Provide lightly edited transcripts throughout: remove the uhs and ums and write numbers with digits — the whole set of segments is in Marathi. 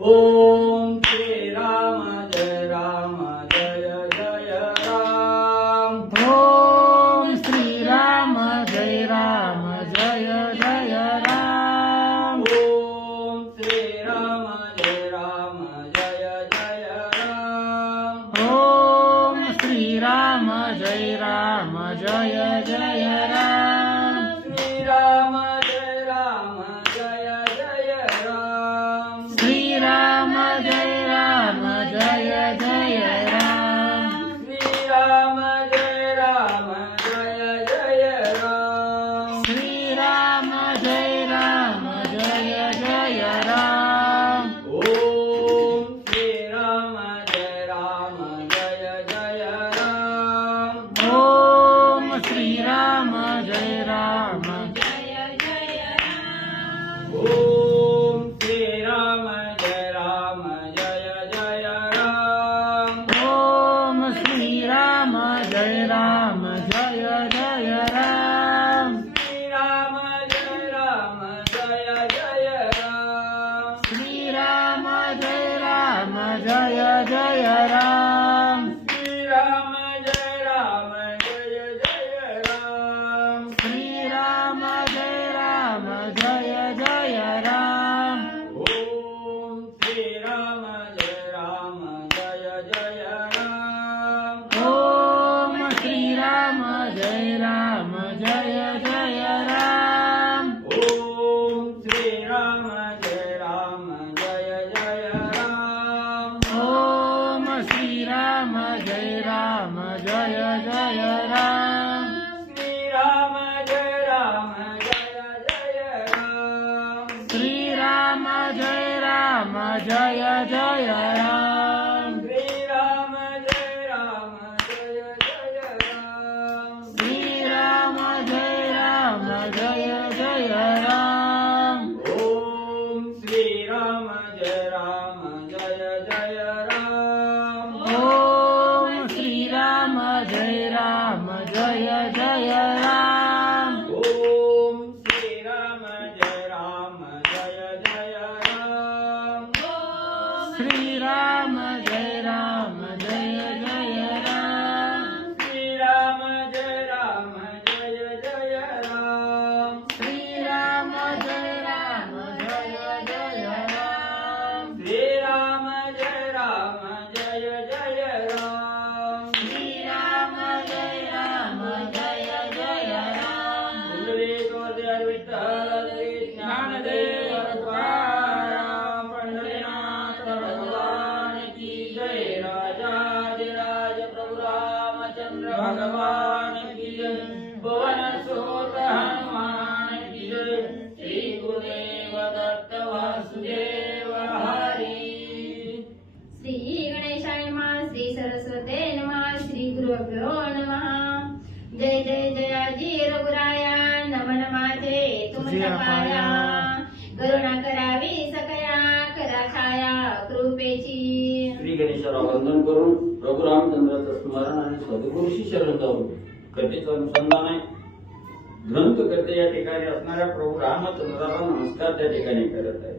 ओम श्री राम जय राम जय जय राम। ओम श्री राम जय राम जय जय राम। ओम श्री राम जय राम जय जय राम। ओम श्री राम जय राम जय जय राम। श्री राम जय राम जय जय राम। श्री राम जय राम जय जय राम। श्री राम जय राम जय जय राम। श्री राम जय राम जय जय राम। ओम श्री राम जय राम जय जय राम। ओम श्री राम जय राम जय जय राम। ओम श्री राम जय राम जय जय राम। ओम श्री राम जय राम जय जय राम। श्री राम जय राम जय जय राम। श्री राम जय राम जय जय राम। श्री राम जय राम जय जय राम। श्री राम जय राम जय जय राम। ओम श्री राम जय राम जय जय राम। ओम श्री राम जय राम जय जय राम। ओम श्री राम जय राम जय जय राम। ओम श्री राम जय राम जय जय राम। श्री राम जय राम जय जय राम। श्री राम जय राम जय जय राम। श्री राम जय राम जय जय राम। श्री राम जय राम जय जय राम। ओम श्री राम जय राम जय जय राम। ओम श्री राम जय राम जय जय राम। ओम श्री राम जय राम जय जय राम। श्री राम जय राम जय जय राम। श्री राम जय राम जय जय राम। श्री राम जय राम जय जय राम। श्री राम जय राम जय जय राम। श्री राम जय राम जय जय राम। पुंडलीकवरदेव विठ्ठल श्री ज्ञानदेव तुकाराम पंढरीनाथ भगवान की जय। राजाधिराज प्रभु रामचंद्र भगवान की जय। पवन सुत हनुमान की जय। श्री गुरुदेव दत्त वासुदेव हरी। श्री गणेशाय नमः। श्री सरस्वते नमः। श्री गुरुभ्यो नमः। जय जय जयाजी रघुराया नमन माझे तुमच्या पाया। करुणा करावी सकया करा छाया कृपेची। श्री गणेशाला वंदन करून प्रभू रामचंद्राचं स्मरण आणि सद्गुरूशी शरण जाऊन कथेचं अनुसंधान आहे. ग्रंथकर्ते या ठिकाणी असणाऱ्या प्रभू रामचंद्राला नमस्कार त्या ठिकाणी करत आहे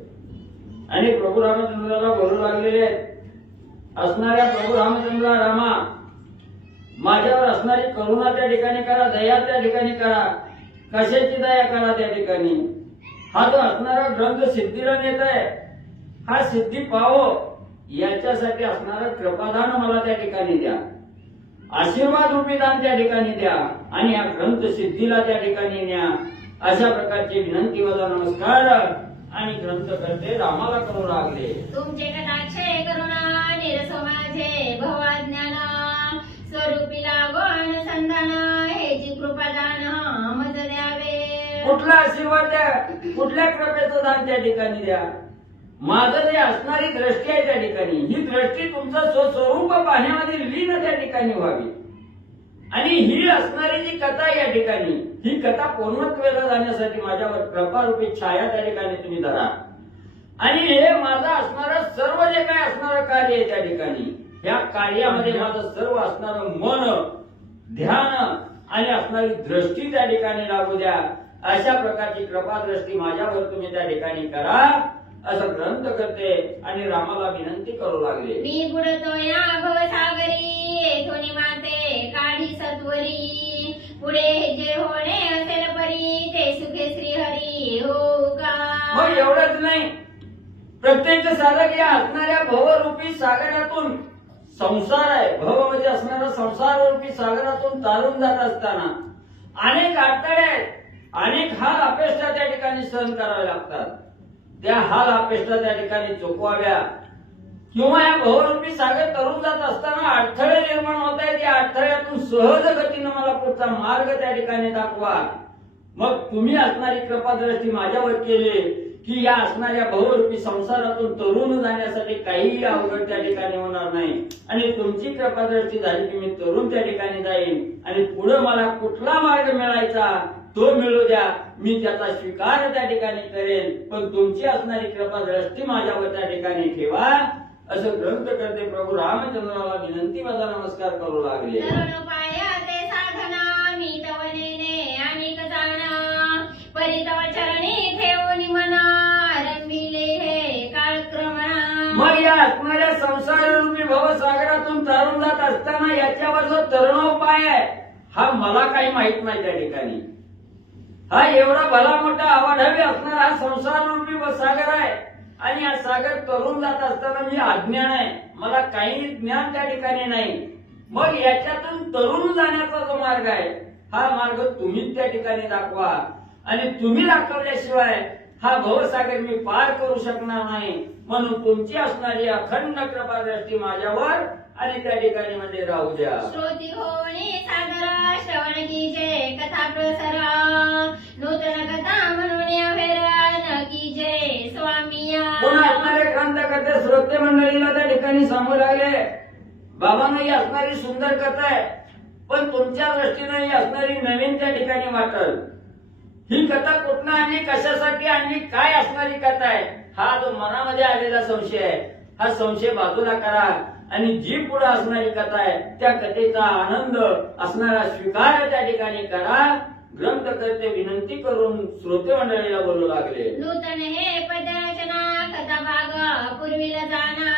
आणि प्रभू रामचंद्राला बोलू लागलेले असणाऱ्या प्रभू रामचंद्र रामा माझ्यावर असणारी करुणा त्या ठिकाणी करा, दया त्या ठिकाणी करा. कशाची दया करा त्या ठिकाणी? हा जो असणारा ग्रंथ सिद्धीला नेत आहे हा सिद्धी पाहो याच्यासाठी असणारं कृपादान मला त्या ठिकाणी द्या. आशीर्वाद रूपी दान त्या ठिकाणी द्या आणि या ग्रंथ सिद्धीला त्या ठिकाणी न्या. अशा प्रकारची विनंती माझा नमस्कार आणि ग्रंथकर्ते रामाला करू लागले. तुमचे कटाक्षे करुणा निरस माझे भवाज्ञान स्वरूपी लागोन संधान हेची कृपादान मज द्यावे. कुठला आशीर्वाद द्या, कुठल्या कृपेचं दान त्या ठिकाणी द्या. माझं जे असणारी दृष्टी आहे त्या ठिकाणी ही दृष्टी तुमचं स्वस्वरूप पाहण्यामध्ये लीन त्या ठिकाणी व्हावी आणि ही असणारी जी कथा या ठिकाणी ही कथा पूर्णत्वेला जाण्यासाठी माझ्यावर कृपारूपी छाया त्या ठिकाणी तुम्ही धरा आणि हे माझं असणारं सर्व जे काय असणारं कार्य आहे त्या ठिकाणी या कार्यामध्ये माझं सर्व असणारं मन ध्यान आणि असणारी दृष्टी त्या ठिकाणी लागू द्या. अशा प्रकारची कृपा दृष्टी माझ्यावर तुम्ही त्या ठिकाणी करा असं ग्रंथ करते आणि रामाला विनंती करू लागले. मी बुडतो या भवसागरी, येथून माते काढी सत्वरी. पुढे जे होणे असेल परी, ते सुखे श्रीहरी हो का. मग एवढंच नाही, प्रत्येक साधक या असणाऱ्या भवरूपी सागरातून, संसार आहे भव म्हणजे असणारा संसाररूपी सागरातून चालून जात असताना अनेक अडथळे आहेत, अनेक हाल अपेष्टा त्या ठिकाणी सहन करावे लागतात. त्या हाल अपेष्टा त्या ठिकाणी चुकवाव्या, किंवा या भवरूपी सागर तरुण जात असताना अडथळे निर्माण होत आहेत, या अडथळ्यातून सहज गतीनं मला पुढचा मार्ग त्या ठिकाणी दाखवा. मग तुम्ही असणारी कृपादृष्टी माझ्यावर केली की या असणाऱ्या भवरूपी संसारातून तरुण जाण्यासाठी काहीही अवघड त्या ठिकाणी होणार नाही. आणि तुमची कृपादृष्टी झाली की मी तरुण त्या ठिकाणी जाईन आणि पुढे मला कुठला मार्ग मिळायचा तो मिळू द्या, मी त्याचा स्वीकार त्या ठिकाणी करेन, पण तुमची असणारी कृपादृष्टी माझ्यावर त्या ठिकाणी ठेवा. असं ग्रंथ करते प्रभू रामचंद्राला विनंती माझा नमस्कार करू लागले. तरुण पाया ते साधना, मी तव नेने अनेक जाणा. परी तव चरणी ठेवून मना, रंभिले हे काळक्रमणा. मग या असणाऱ्या संसाररूपी भवसागरातून तरुण जात असताना याच्यावर जो तरुणोपाय आहे हा मला काही माहित नाही त्या ठिकाणी. हा एवढा भला मोठा अवाढव्य असणारा हा संसाररूपी सागर आहे आणि हा सागर तरुण जात असताना मी अज्ञान आहे, मला काही ज्ञान त्या ठिकाणी नाही. मग याच्यातून तरुण जाण्याचा जो मार्ग आहे हा मार्ग तुम्हीच त्या ठिकाणी दाखवा, आणि तुम्ही दाखवल्याशिवाय हा भवसागर मी पार करू शकणार नाही. म्हणून तुमची असणारी अखंड कृपादृष्टी माझ्यावर आणि त्या ठिकाणी मध्ये राहू द्या. श्रोती होणे सादर, श्रवण कीजे कथा प्रसर. नूतन कथा म्हणून अभेरण कीजे स्वामी. पुन्हा असणारे ग्रंथ करते श्रोते मंडळीला त्या ठिकाणी सांगू लागले, बाबांना ही असणारी सुंदर कथा आहे, पण तुमच्या दृष्टीने ही असणारी नवीन त्या ठिकाणी वाटल. ही कथा कुठनं आणि कशासाठी आणि काय असणारी कथा आहे हा जो मनामध्ये आलेला संशय आहे हा संशय बाजूला करा, आणि जी पुढे असणारी कथा आहे त्या कथेचा आनंद असणारा स्वीकार त्या ठिकाणी करा. ग्रंथ करते विनंती करून श्रोते मंडळीला बोलू लागले. नूतन हे पदरचना कथा भाग पूर्वीला जाणा.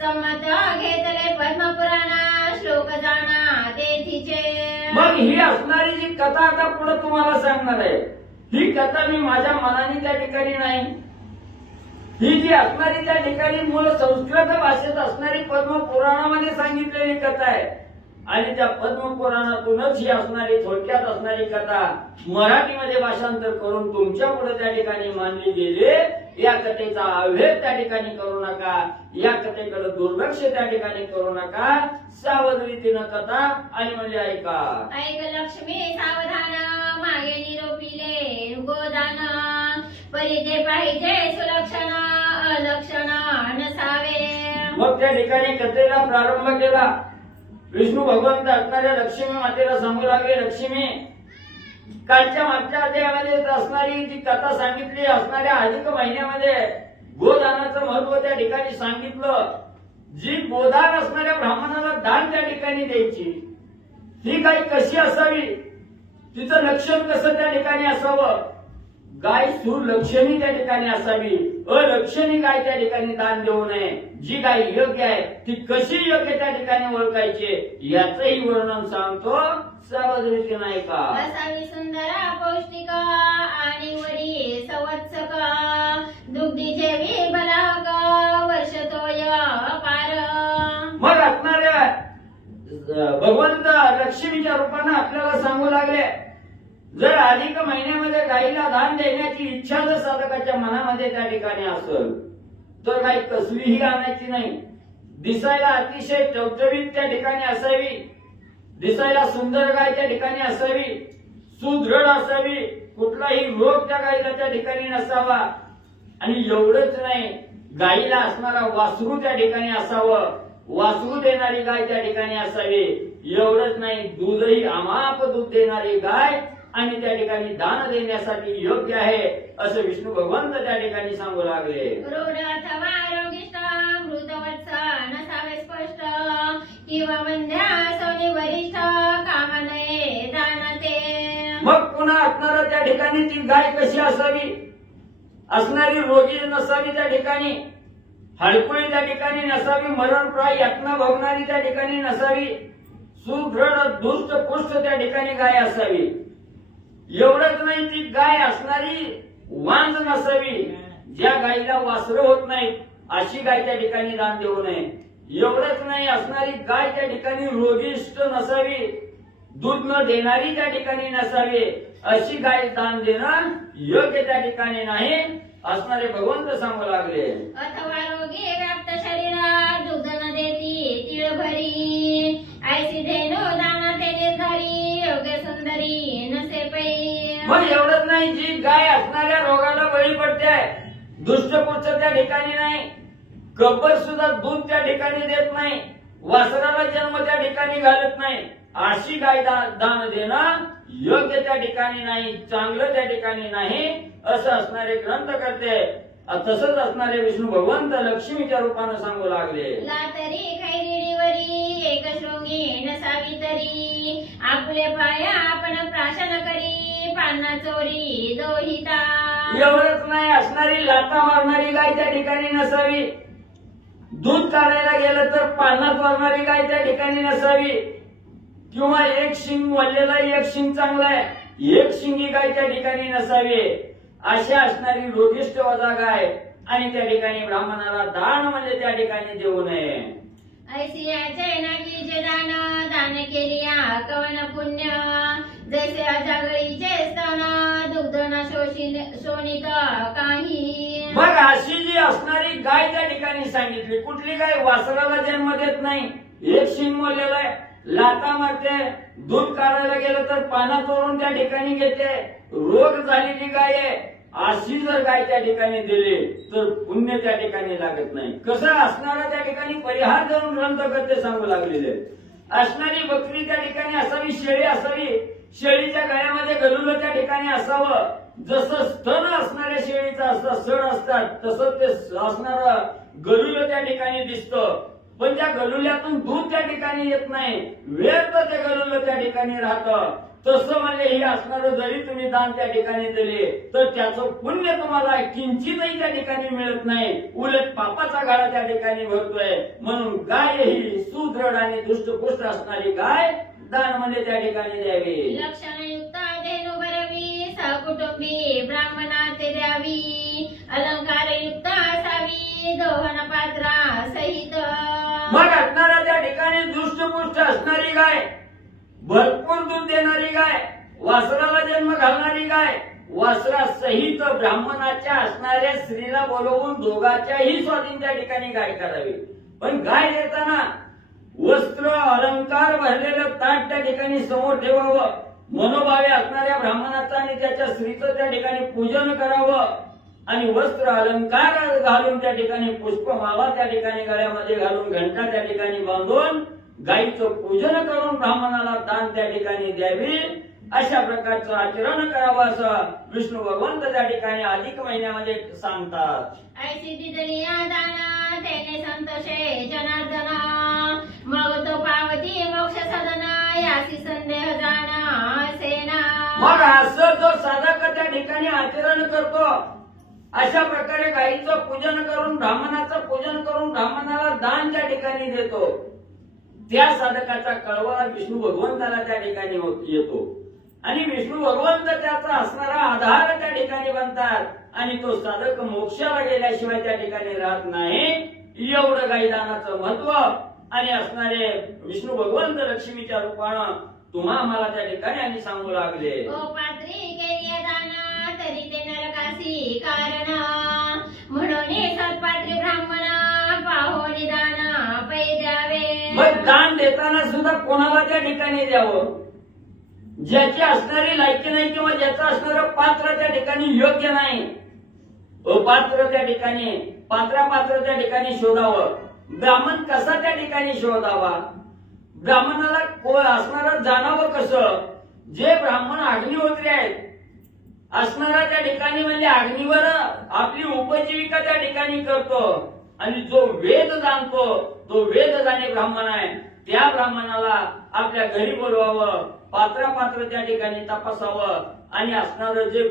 संमत घेतले पद्मपुराणा, श्लोक जाणा तेथीचे. मग ही असणारी जी कथा आता पुढे तुम्हाला सांगणार आहे ही कथा मी माझ्या मनाने त्या ठिकाणी नाही, ही जी असणारी त्या ठिकाणी मूळ संस्कृत भाषेत असणारी पद्मपुराणामध्ये सांगितलेली कथा आहे, आणि त्या पद्मपुराणातूनच ही असणारी थोडक्यात असणारी कथा मराठीमध्ये भाषांतर करून तुमच्या पुढे त्या ठिकाणी मांडली गेली. या कथेचा अवहेद त्या ठिकाणी करू नका, या कथेकडे दुर्लक्ष त्या ठिकाणी करू नका. सावध रीतीनं कथा आणि म्हणजे ऐका. ऐक लक्ष्मी सावधान, मागे निरोपिले गोदान. परिचय पाहिजे सुलक्षण, अलक्षण नसावे. मग त्या ठिकाणी कथेला प्रारंभ केला. विष्णू भगवंत असणाऱ्या लक्ष्मी मातेला सांगू लागले, लक्ष्मी कालच्या मागच्या अध्यायामध्ये असणारी जी कथा सांगितली, असणाऱ्या अधिक महिन्यामध्ये गोदानाचं महत्व त्या ठिकाणी सांगितलं. जी गोदान असणाऱ्या ब्राह्मणाला दान त्या ठिकाणी द्यायची, ही गाय कशी असावी, तिचं लक्षण कसं त्या ठिकाणी असावं. गाय सुलक्षणी त्या ठिकाणी असावी, अलक्षणी गाय त्या ठिकाणी दान देऊ नये. जी गाय योग्य आहे ती कशी योग्य त्या ठिकाणी ओळखायचे याचंही वर्णन सांगतो. सावध रीतीनं ऐका. असावी सुंदर पौष्टिक आणि वरी संवत्सक. दुग्धी जेवी बलाक, वर्षतोय पार. मग असणाऱ्या भगवंत लक्ष्मीच्या रूपानं आपल्याला सांगू लागले, जर अधिक महिन्यामध्ये गायीला दान देण्याची इच्छा जर साधकाच्या मनामध्ये त्या ठिकाणी असेल तर गाय कसलीही आणायची नाही. दिसायला अतिशय टवटवीत त्या ठिकाणी असावी, दिसायला सुंदर गाय त्या ठिकाणी असावी, सुदृढ असावी, कुठलाही रोग त्या गायीला त्या ठिकाणी नसावा. आणि एवढंच नाही, गायीला असणारा वासरू त्या ठिकाणी असावं, वासरू देणारी गाय त्या ठिकाणी असावी. एवढंच नाही, दूधही अमाप दूध देणारी गाय आणि त्या ठिकाणी दान देण्यासाठी योग्य आहे असं विष्णू भगवंत त्या ठिकाणी सांगू लागले. रूढ अथवा रोगिष्ट, मृतवत्स नसावे स्पष्ट. किंवा वंद्या सोनी वरिष्ठ, कामनये जाणते. मग पुन्हा असणारा त्या ठिकाणी ती गाय कशी असावी, असणारी रोगी नसावी त्या ठिकाणी, हडकुळी त्या ठिकाणी नसावी, मरणप्राय यातना भोगणारी त्या ठिकाणी नसावी, सुदृढ दुष्ट पुष्ट त्या ठिकाणी गाय असावी. एवढंच नाही, ती गाय असणारी वांज नसावी, ज्या गायीला वासरं होत नाहीत अशी गाय त्या ठिकाणी दान देऊ नये. एवढंच नाही, असणारी गाय त्या ठिकाणी रोगिष्ट नसावी, दूध न देणारी त्या ठिकाणी नसावी, अशी गाय दान देणं योग्य त्या ठिकाणी नाही असणारे भगवंत सांगू लागले. अथवा रोगी व्याप्त शरीरात दुग्ध न देती तिळ भरी, ऐसी धेनो दाना ते निर्धारी, योग्य सुंदरी नसे पै. मग एवढंच नाही, जी गाय असणाऱ्या रोगाला बळी पडते, दुष्टपुष्ट त्या ठिकाणी नाही, गब्बर सुद्धा दूध त्या ठिकाणी देत नाही, वासराला जन्म त्या ठिकाणी घालत नाही, अशी गाय दान देणं योग्य त्या ठिकाणी नाही, चांगलं त्या ठिकाणी नाही असं असणारे ग्रंथ करते. तसंच असणारे विष्णू भगवंत लक्ष्मीच्या रूपानं सांगू लागले. लातरी खैरिडीवरी एक शृंगी नसावी तरी, आपले पाया आपण प्राशन करी, पान्ना चोरी दोहिता. एवढंच नाही, असणारी लाथा मारणारी गाय त्या ठिकाणी नसावी, दूध काढायला गेलं तर पानात मारणारी गाय त्या ठिकाणी नसावी, किंवा एक शिंग वळलेला एक शिंग चांगला आहे, एक शिंगी गाय त्या ठिकाणी नसावी, अशी असणारी रोगिष्ट वजा गाय आणि त्या ठिकाणी ब्राह्मणाला दान म्हणजे त्या ठिकाणी देऊ नये. ऐसी नागीचे दान दान केलिया कवन पुण्य, जैसे अजागळीचे स्तन दुग्ध न शोणित काही. मग अशी जी असणारी गाय त्या ठिकाणी सांगितली, कुठली गाय वासराला जन्म देत नाही, एक शिंग मोडलेला आहे, लाथा मारते, दूध काढायला गेलं तर पाना चोरून त्या ठिकाणी घेते, रोग झालेली गाय आहे, अशी जर गाय त्या ठिकाणी दिली तर पुण्य त्या ठिकाणी लागत नाही. कसं असणारा त्या ठिकाणी परिहार देऊन ग्रंथ करते सांगू लागलेले. असणारी बकरी त्या ठिकाणी असावी, शेळी असावी, शेळीच्या गळ्यामध्ये गरुड त्या ठिकाणी असावं, जसं स्तन असणाऱ्या शेळीचा असतात, सड असतात, तसं ते असणारं गरुड त्या ठिकाणी दिसतं, पण त्या गरुल्यातून दूध त्या ठिकाणी येत नाही, व्यर्थ ते गरुल त्या ठिकाणी राहतं. तसं म्हणजे हे असणारं जरी तुम्ही दान त्या ठिकाणी दिले तर त्याचं पुण्य तुम्हाला किंचितही त्या ठिकाणी मिळत नाही, उलट पापाचा गाडा त्या ठिकाणी भरतोय. म्हणून गाय ही सुदृढ आणि दुष्टपुष्ट असणारी गाय दान म्हणजे त्या ठिकाणी द्यावी. लक्षणयुक्त धेनु भरवी, सहकुटुंबी ब्राह्मणाते द्यावी, अलंकारयुक्त असावी, दोहन पात्रा सहित. मग असणारा त्या ठिकाणी दुष्टपुष्ट असणारी गाय, भरपूर दूध देणारी गाय, वासराला जन्म घालणारी गाय, वासरा सहित ब्राह्मणाच्या असणाऱ्या स्त्रीला बोलवून दोघाच्याही स्वाधीन त्या ठिकाणी गाय करावी. पण गाय देताना वस्त्र अलंकार भरलेलं ताट त्या ठिकाणी समोर ठेवावं, मनोभावे असणाऱ्या ब्राह्मणाचं आणि त्याच्या स्त्रीचं त्या ठिकाणी पूजन करावं, आणि वस्त्र अलंकार घालून त्या ठिकाणी पुष्पमाला त्या ठिकाणी गळ्यामध्ये घालून घंटा त्या ठिकाणी बांधून गायीचं पूजन करून ब्राह्मणाला दान त्या ठिकाणी द्यावी. अशा प्रकारचं आचरण करावं असं विष्णू भगवंत त्या ठिकाणी अधिक महिन्यामध्ये सांगतात. ऐसी दिदलिया दाना तेने संतोषे जनार्दना, मग तो पावती मोक्ष सदना, यासी संदेह जाना सेना. मग असं जो साधक त्या ठिकाणी आचरण करतो, अशा प्रकारे गायीचं पूजन करून ब्राह्मणाचं पूजन करून ब्राह्मणाला दान त्या ठिकाणी देतो, त्या साधकाचा कळवळा विष्णू भगवंताला त्या ठिकाणी येतो, आणि विष्णू भगवंत त्याचा असणारा आधार त्या ठिकाणी बनतात, आणि तो साधक मोक्षाला गेल्याशिवाय त्या ठिकाणी राहत नाही. एवढं गायदानाचं महत्व आणि असणारे विष्णू भगवंत लक्ष्मीच्या रूपानं तुम्हा आम्हाला त्या ठिकाणी आणि सांगू लागले. ओ पात्री केलिया दाना तरी ते नरकासी कारण, म्हणून सत्पात्री ब्राह्मणा पाहो निदान पै द्यावे. मग दान देताना सुद्धा कोणाला त्या ठिकाणी द्यावं, ज्याची असणारी लायकी नाही किंवा ज्याचं असणारं पात्र त्या ठिकाणी योग्य नाही. अपात्र त्या ठिकाणी पात्र त्या ठिकाणी शोधावं. ब्राह्मण कसा त्या ठिकाणी शोधावा, ब्राह्मणाला असणारं जाणावं कसं, जे ब्राह्मण अग्निहोत्री आहेत असणारा त्या ठिकाणी म्हणजे अग्नीवर आपली उपजीविका त्या ठिकाणी करतो, आणि जो वेद जाणतो तो वेद जाणे ब्राह्मण आहे, त्या ब्राह्मणाला आपल्या घरी बोलवावं, पात्र त्या ठिकाणी तपासावं, आणि असणारं जे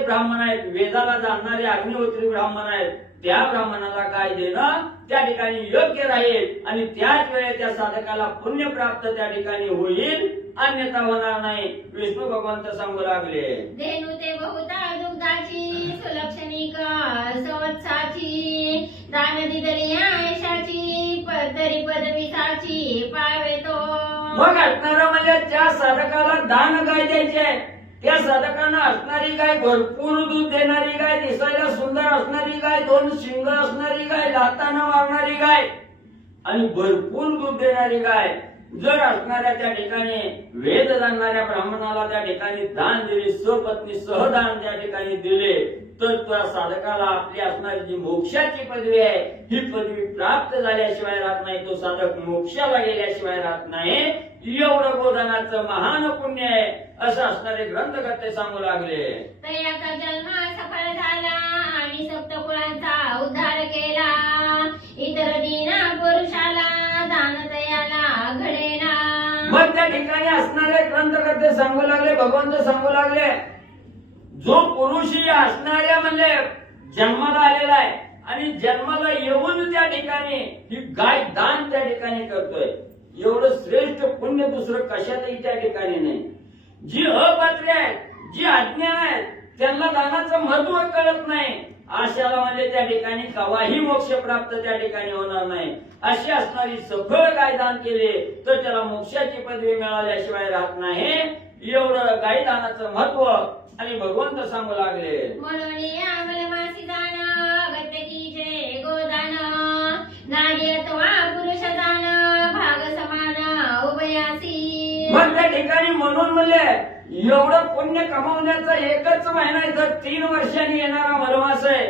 ब्राह्मण आहेत, वेदाला जाणणारे अग्निहोत्री ब्राह्मण आहेत, त्या ब्राह्मणाला गाय देणं त्या ठिकाणी योग्य राहील आणि त्याच वेळेस त्या साधकाला पुण्य प्राप्त त्या ठिकाणी होईल, अन्यथा होणार नाही. विष्णू भगवंत सांगू लागले, धेनु ते बहुता दुग्धाची सुलक्षणिक संवत्साची दान दिदली यशाची तरी पदवीसाची पावे तो. मग असणारा म्हणजे त्या साधकाला दान गाय द्यायची आहे. त्या साधकांना असणारी गाय भरपूर दूध देणारी गाय, दिसायला सुंदर असणारी गाय, 2 शिंग असणारी गाय, दातानं मारणारी गाय आणि भरपूर दूध देणारी गाय जर असणाऱ्या त्या ठिकाणी वेद जाणणाऱ्या ब्राह्मणाला त्या ठिकाणी दान दिले, स्वपत्नी सहदान त्या ठिकाणी दिले, तर त्या साधकाला आपली असणारी जी मोक्षाची पदवी आहे ही पदवी प्राप्त झाल्याशिवाय राहत नाही. तो साधक मोक्षाला गेल्याशिवाय राहत नाही. एवढं गोदानाचं महान पुण्य आहे असं असणारे ग्रंथकर्ते सांगू लागले. तयाचा जन्म सफल झाला आणि सप्तकुळांचा उद्धार केला. इतर दीन पुरुषाला दान तयाला घडेना. मग त्या ठिकाणी असणारे ग्रंथकर्ते सांगू लागले, भगवंत सांगू लागले, जो पुरुष ही असणाऱ्या म्हणजे जन्माला आलेला आहे आणि जन्माला येऊन त्या ठिकाणी ही गाय दान त्या ठिकाणी करतोय, एवढं श्रेष्ठ पुण्य दुसरं कशातही त्या ठिकाणी नाही. जी अपात्र आहेत, जी अज्ञान आहेत, त्यांना दानाचं महत्व कळत नाही, अशाला म्हणजे त्या ठिकाणी कवाही मोक्ष प्राप्त त्या ठिकाणी होणार नाही. अशी असणारी सफळ गाय दान केले तर त्याला मोक्षाची पदवी मिळाल्याशिवाय राहत नाही. एवढं गाय दानाचं महत्व आणि भगवंत सांगू लागले, म्हणून आमलमासी दान अगत्य कीजे गोदान. नारी अथवा पुरुष दान भाग समान उभयासी. मग त्या ठिकाणी म्हणून म्हणले एवढं पुण्य कमावण्याचा एकच महिना आहे. जर 3 वर्षांनी येणारा वनवास आहे,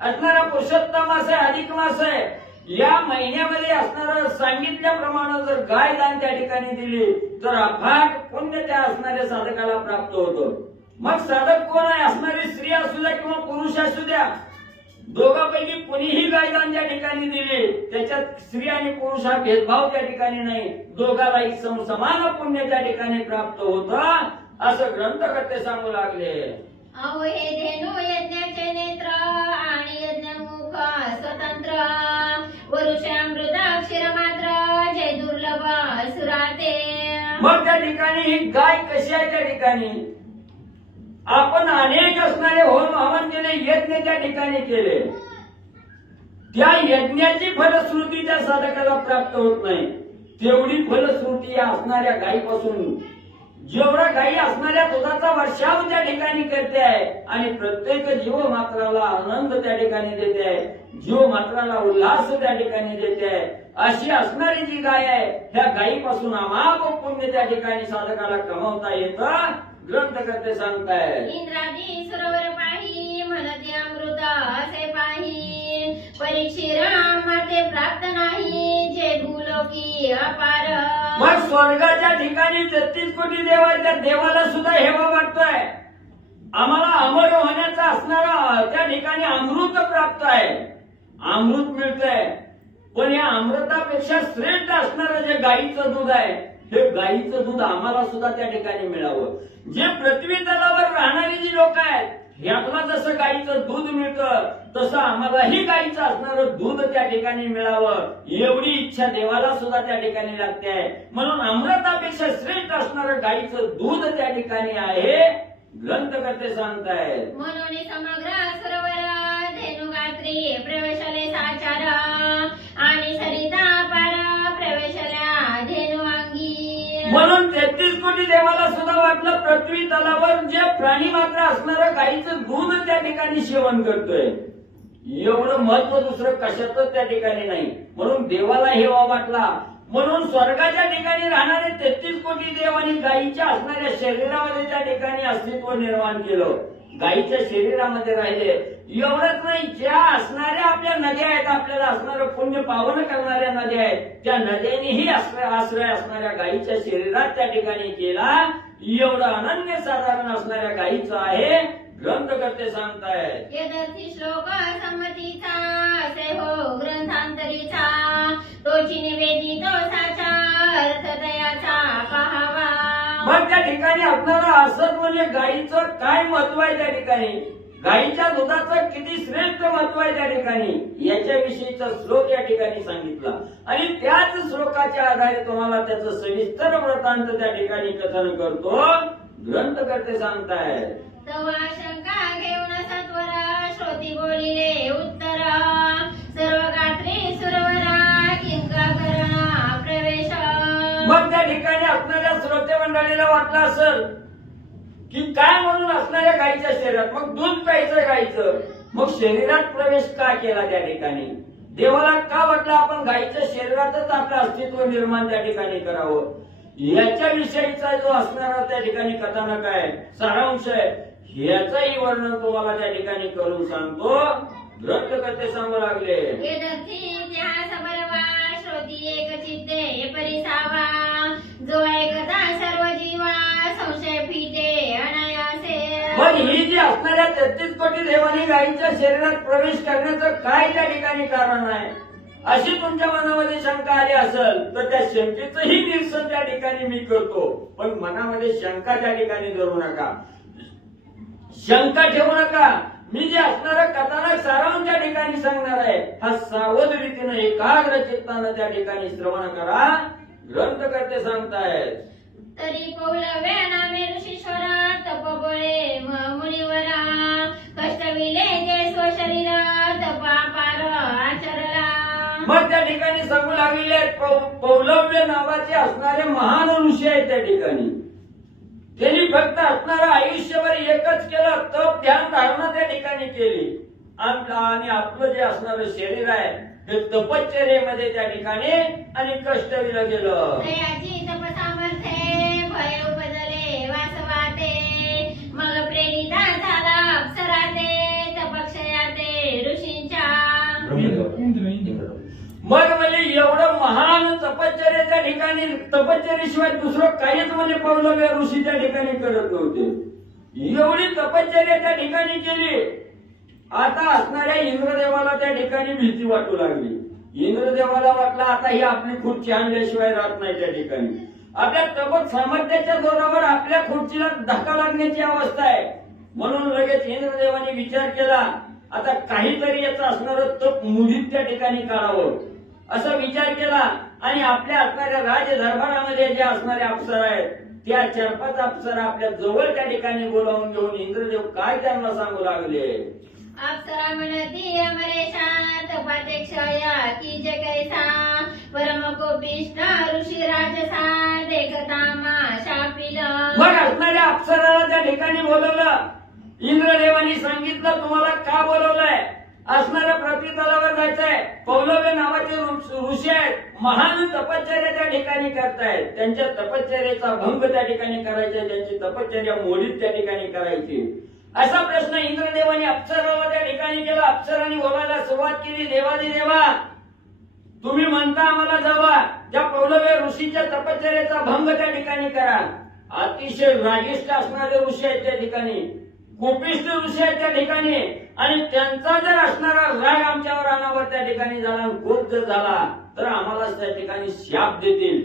असणारा पुरुषोत्तम मास आहे, अधिक मास आहे, या महिन्यामध्ये असणारं सांगितल्याप्रमाणे जर गाय दान त्या ठिकाणी दिली तर अफाट पुण्य त्या असणाऱ्या साधकाला प्राप्त होतं. मग साधक कोण आहे, असणारी स्त्री असू द्या किंवा पुरुष असू द्या, दोघांपैकी कोणीही गायदान त्या ठिकाणी दिले, त्याच्यात स्त्री आणि पुरुष हा भेदभाव त्या ठिकाणी नाही, दोघांनाही समान पुण्य त्या ठिकाणी प्राप्त होतं असं ग्रंथकर्ते सांगू लागले. अहो हे धेनु यज्ञाचे नेत्र आणि यज्ञमुख स्वतंत्र. वरुषामृत अक्षर मात्र जे दुर्लभ सुराते. मग त्या ठिकाणी ही गाय कशी आहे त्या ठिकाणी आपण अनेक असणारे होम हवन केले, यज्ञ त्या ठिकाणी केले, त्या यज्ञाची फलश्रुती त्या साधकाला प्राप्त होत नाही. तेवढी फलश्रुती या असणाऱ्या गायीपासून जेवढा गायी असणाऱ्या दुधाचा वर्षाव त्या ठिकाणी करते आहे आणि प्रत्येक जीव मात्राला आनंद त्या ठिकाणी देते आहे, जीव मात्राला उल्हास त्या ठिकाणी देते आहे, अशी असणारी जी गाय आहे त्या गायीपासून अमाप पुण्य त्या ठिकाणी साधकाला कमावता येतं. ग्रंथकर्ते सांगतायत, इंद्रादी सरोवर पाही म्हणती अमृत असे पाही. परीक्षित माते प्राप्त नाही जे भूलोकी अपार. मग स्वर्गाच्या ठिकाणी 33 कोटी देव आहेत, त्या देवाला सुद्धा हेवा वाटतोय आम्हाला अमर होण्याचा असणारा त्या ठिकाणी अमृत प्राप्त आहे, अमृत मिळतंय. पण या अमृतापेक्षा श्रेष्ठ असणारं जे गायीचं दूध आहे हे गायीचं दूध आम्हाला सुद्धा त्या ठिकाणी मिळावं. जे पृथ्वी तलावर राहणारी जी लोक आहेत ह्यातला जसं गायीचं दूध मिळतं तसं आम्हालाही गायीचं असणारं दूध त्या ठिकाणी मिळावं एवढी इच्छा देवाला सुद्धा त्या ठिकाणी लागते आहे. म्हणून अमृतापेक्षा श्रेष्ठ असणारं गायीचं दूध त्या ठिकाणी आहे. ग्रंथकर्ते सांगतायत, म्हणून समग्र सरोवर धेनुगात्री प्रवेशले साचार आणि सरिता पार प्रवेशल्या धेनुवांगी. म्हणून 33 कोटी देवाला सुद्धा वाटलं पृथ्वी तलावर जे प्राणी मात्र असणारं गायीचं दूध त्या ठिकाणी सेवन करतोय, एवढं महत्व दुसरं कशातच त्या ठिकाणी नाही. म्हणून देवाला हेवा वाटला. म्हणून स्वर्गाच्या ठिकाणी राहणारे 33 कोटी देव आणि गायीच्या असणाऱ्या शरीरामध्ये त्या ठिकाणी अस्तित्व निर्माण केलं, गायीच्या शरीरामध्ये राहिले. एवढंच नाही, ज्या असणाऱ्या आपल्या नद्या आहेत, आपल्याला असणारं पुण्य पावन करणाऱ्या नद्या आहेत, त्या नद्यांनीही आश्रय असणाऱ्या गायीच्या शरीरात त्या ठिकाणी केला. एवढं अनन्य साधारण असणाऱ्या गायीचं आहे. ग्रंथकर्ते सांगतायत, यदर्थी श्लोक संमतीचा असे हो ग्रंथांतरीचा. तोची निवेदितो साचा अर्थ दयाचा पाहावा. मग त्या ठिकाणी आपल्याला असत म्हणजे गाईचं काय महत्व आहे त्या ठिकाणी, गाईच्या दुधाचं किती श्रेष्ठ महत्व आहे त्या ठिकाणी, याच्याविषयीचा श्लोक या ठिकाणी सांगितला. आणि त्याच श्लोकाच्या आधारे तुम्हाला त्याचं सविस्तर वृत्तांत त्या ठिकाणी कथन करतो ग्रंथकर्ते सांगतायत. तवा शंका घेऊन सत्वरा श्रोती बोलिले उत्तर, सर्व गात्री सुरवरा किंका करणा प्रवेश. मग त्या ठिकाणी असणाऱ्या श्रोते मंडळीला वाटलं असेल की काय म्हणून असणाऱ्या गाईच्या शरीरात, मग दूध प्यायचं गाईचं, मग शरीरात प्रवेश का केला त्या ठिकाणी, देवाला का वाटलं आपण गाईच्या शरीरातच आपलं अस्तित्व निर्माण त्या ठिकाणी करावं, याच्याविषयीचा जो असणारा त्या ठिकाणी कथानक आहे, सारांश आहे, ह्याचंही वर्णन तुम्हाला त्या ठिकाणी करून सांगतो ग्रंथकर्ते सांगू लागले. इतिहास बलवा श्रोती एक चित्ते परिसावा, जो ऐकता सर्व जीवा संशय फिटे अनायासे. मग ही जी असणाऱ्या 33 कोटी देवानी गाईच्या शरीरात प्रवेश करण्याचं काय त्या ठिकाणी कारण आहे, अशी तुमच्या मनामध्ये शंका आली असेल तर त्या शंकेचंही निरसन त्या ठिकाणी मी करतो. पण मनामध्ये शंका त्या ठिकाणी धरू नका, शंका ठेवू नका. मी जे असणारा कथानक सारांश त्या ठिकाणी सांगणार आहे, हा सावध रीतीनं एकाग्र चित्तानं त्या ठिकाणी श्रवण करा. ग्रंथकर्ते सांगतायत. तरी पौलव्य नामे ऋषीश्वरा तपबळे मुनिवरा, कष्टविले जे स्वशरीर तपापार आचरला. मग त्या ठिकाणी सांगू लागले पौलव्य नावाचे असणारे महान ऋषी आहेत त्या ठिकाणी. त्यांनी फक्त असणारं आयुष्यभर एकच केलं, तप ध्यान धारणा त्या ठिकाणी केली. आणि आपलं जे असणारं शरीर आहे हे तपश्चर्येमध्ये त्या ठिकाणी आणि कष्टविलं गेलं. दयाची तप सामर्थ्ये भय उपजले वासवाते, मग प्रेरिता झाला अप्सराते तपक्षयाते ऋषींच्या. मग म्हणजे एवढं महान तपश्चर्याच्या ठिकाणी, तपश्चर्याशिवाय दुसरं काहीच म्हणजे पौलव्य ऋषी त्या ठिकाणी करत नव्हते. एवढी तपश्चर्या त्या ठिकाणी केली. आता असणाऱ्या इंद्रदेवाला त्या ठिकाणी भीती वाटू लागली. इंद्रदेवाला वाटलं आता ही आपली खुर्ची आणल्याशिवाय राहत नाही त्या ठिकाणी. आपल्या तप सामर्थ्याच्या जोरावर आपल्या खुर्चीला धक्का लागण्याची अवस्था आहे. म्हणून लगेच इंद्रदेवाने विचार केला, आता काहीतरी याचं असणारं तप मुठीत त्या ठिकाणी काढावं असा विचार केला. आणि आपल्या असणाऱ्या राजदरबारामध्ये जे असणारे अप्सरा आहेत त्या 4-5 अप्सरा आपल्या जवळ त्या ठिकाणी बोलावून घेऊन इंद्रदेव काय त्यांना सांगू लागले. अप्सरा म्हणती अमरेशा तपाते क्षया की जे कैसा, परम कोपिष्ट ऋषी राजसा देखता माशा पिला. मग असणाऱ्या अप्सराला त्या ठिकाणी बोलवलं. इंद्रदेवानी सांगितलं तुम्हाला का बोलवलंय, असणाऱ्या पृथ्वी तलावर जायचंय. पौलव्य नावाचे ऋषी आहेत, महान तपश्चर्या त्या ठिकाणी करतायत. त्यांच्या तपश्चर्याचा भंग त्या ठिकाणी करायचा, त्यांची तपश्चर्या मोडीत त्या ठिकाणी करायची. असा प्रश्न इंद्रदेवाने अप्सराला त्या ठिकाणी केला. अप्सराने बोलायला सुरुवात केली, देवा तुम्ही म्हणता आम्हाला जावा, त्या पौलव्य ऋषीच्या तपश्चर्याचा भंग त्या ठिकाणी करा. अतिशय रागिष्ट असणारे ऋषी आहेत त्या ठिकाणी, कोपिष्ट ऋषी आहेत त्या ठिकाणी. आणि त्यांचा जर असणारा राग आमच्यावर अनावर त्या ठिकाणी झाला, कोप जर झाला तर आम्हाला त्या ठिकाणी शाप देतील.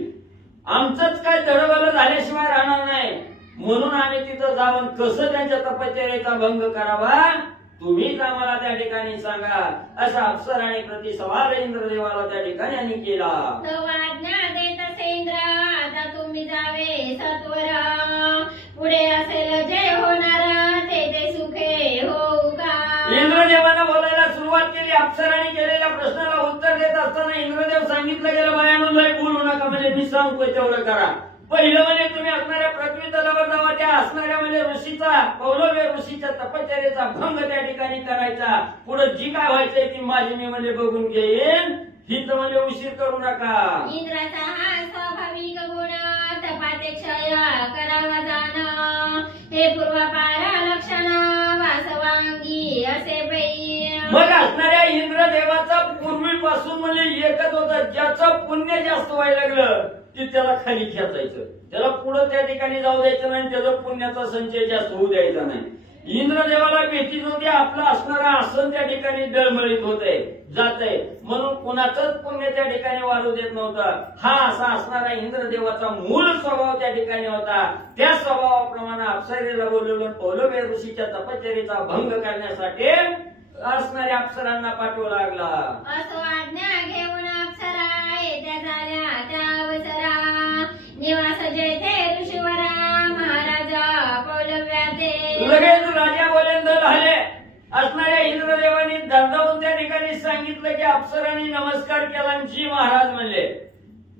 आमचंच काय दडबड झाल्याशिवाय राहणार नाही. म्हणून आम्ही तिथं जाऊन कसं त्यांच्या तपश्चर्याचा भंग करावा तुम्हीच आम्हाला त्या ठिकाणी सांगा, असा अप्सराने प्रतिसवाल इंद्रदेवाला त्या ठिकाणी आणि केला. आज्ञा देत सेंद्र आता तुम्ही जावे सत्वर, पुढे असेल जय होणार ते सुखे होऊ का. इंद्रदेवानं बोलायला सुरुवात केली. अप्सराने केलेल्या प्रश्नाला उत्तर देत असताना इंद्रदेव सांगितलं गेलं, बायानं लय बोलू नका, म्हणजे मी सांगतोय तेवढं करा. पहिलं म्हणजे तुम्ही असणाऱ्या पृथ्वी तलावर जावा, त्या असणाऱ्या म्हणजे ऋषीचा, पौलव्य ऋषीच्या तपश्चर्याचा भंग त्या ठिकाणी करायचा. पुढे जी काय व्हायचंय ती माझी मी म्हणजे बघून घेईन, ही तर म्हणजे उशीर करू नका. इंद्राचा हा स्वाभाविक गुण तपाते क्षय करावा जाण, हे पूर्वापार लक्षण वासवांगी असे पै. मग असणाऱ्या इंद्रदेवाचा पूर्वीपासून म्हणजे एकच होतं, ज्याचं पुण्य जास्त व्हायला लागलं की त्याला खाली खेचायचं, त्याला पुढे त्या ठिकाणी जाऊ द्यायचं नाही, त्याचा पुण्याचा संचय जास्त होऊ द्यायचा नाही. इंद्रदेवाला भीतीच होती, आपलं असणारा आसन त्या ठिकाणी डळमळीत होतंय जातंय, म्हणून कुणाचंच पुण्य त्या ठिकाणी वाढू देत नव्हतं. हा असा असणारा इंद्रदेवाचा मूळ स्वभाव त्या ठिकाणी होता. त्या स्वभावाप्रमाणे अप्सरेला बोलवलं, पौलव्य ऋषीच्या तपश्चर्येचा भंग करण्यासाठी असणाऱ्या अप्सरांना पाठवू लागला. असो आज्ञा घेऊन अप्सरा येत्या झाल्या त्या अवसरा, निवास जेथे ऋषीवरा महाराजा पौलव्याचे. लगेच राजा बोलेंद झाले. असणाऱ्या इंद्रदेवानी दर्दावून त्या ठिकाणी सांगितलं की अप्सरांनी नमस्कार केला आणि जी महाराज म्हणले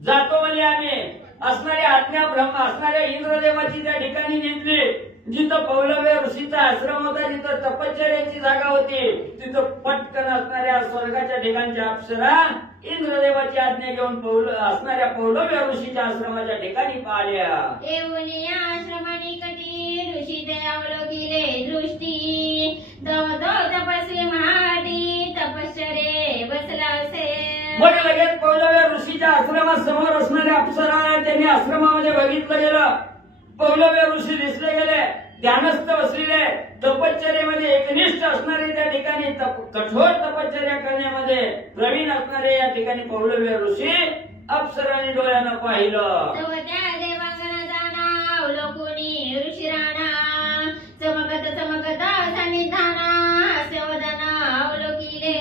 जातो म्हणजे आम्ही. असणारी आज्ञा ब्रह्म असणाऱ्या इंद्रदेवाची त्या ठिकाणी घेतली. जिथं पौलव्य ऋषीचा आश्रम होता, जिथं तपश्चर्याची जागा होती, तिथं पटकन असणाऱ्या स्वर्गाच्या ठिकाणच्या अप्सरा इंद्रदेवाची आज्ञा घेऊन असणाऱ्या पौलव्य ऋषीच्या आश्रमाच्या ठिकाणी पाहिल्या. येऊन या आश्रमानी कटी ऋषी ते अवलोकिले दृष्टी, दव तपस्वी महाटी तपश्चर्ये बसला असे. मग लगेच पौलव्य ऋषीच्या आश्रमासमोर असणाऱ्या अप्सरा त्यांनी आश्रमामध्ये बघितलं गेलं. पौलव्य ऋषी दिसले गेले, ध्यानस्थ बसलेले, तपश्चर्येमध्ये एकनिष्ठ असणारे त्या ठिकाणी कठोर तपश्चर्या करण्यामध्ये प्रवीण असणारे या ठिकाणी पौलव्य ऋषी अप्सरांनी डोळ्यानं पाहिलं. तव त्या देवांगना जाना अवलोकुनी ऋषी राणा, चमकत चमकत सन्निधाना हास्यवदना अवलोकिले.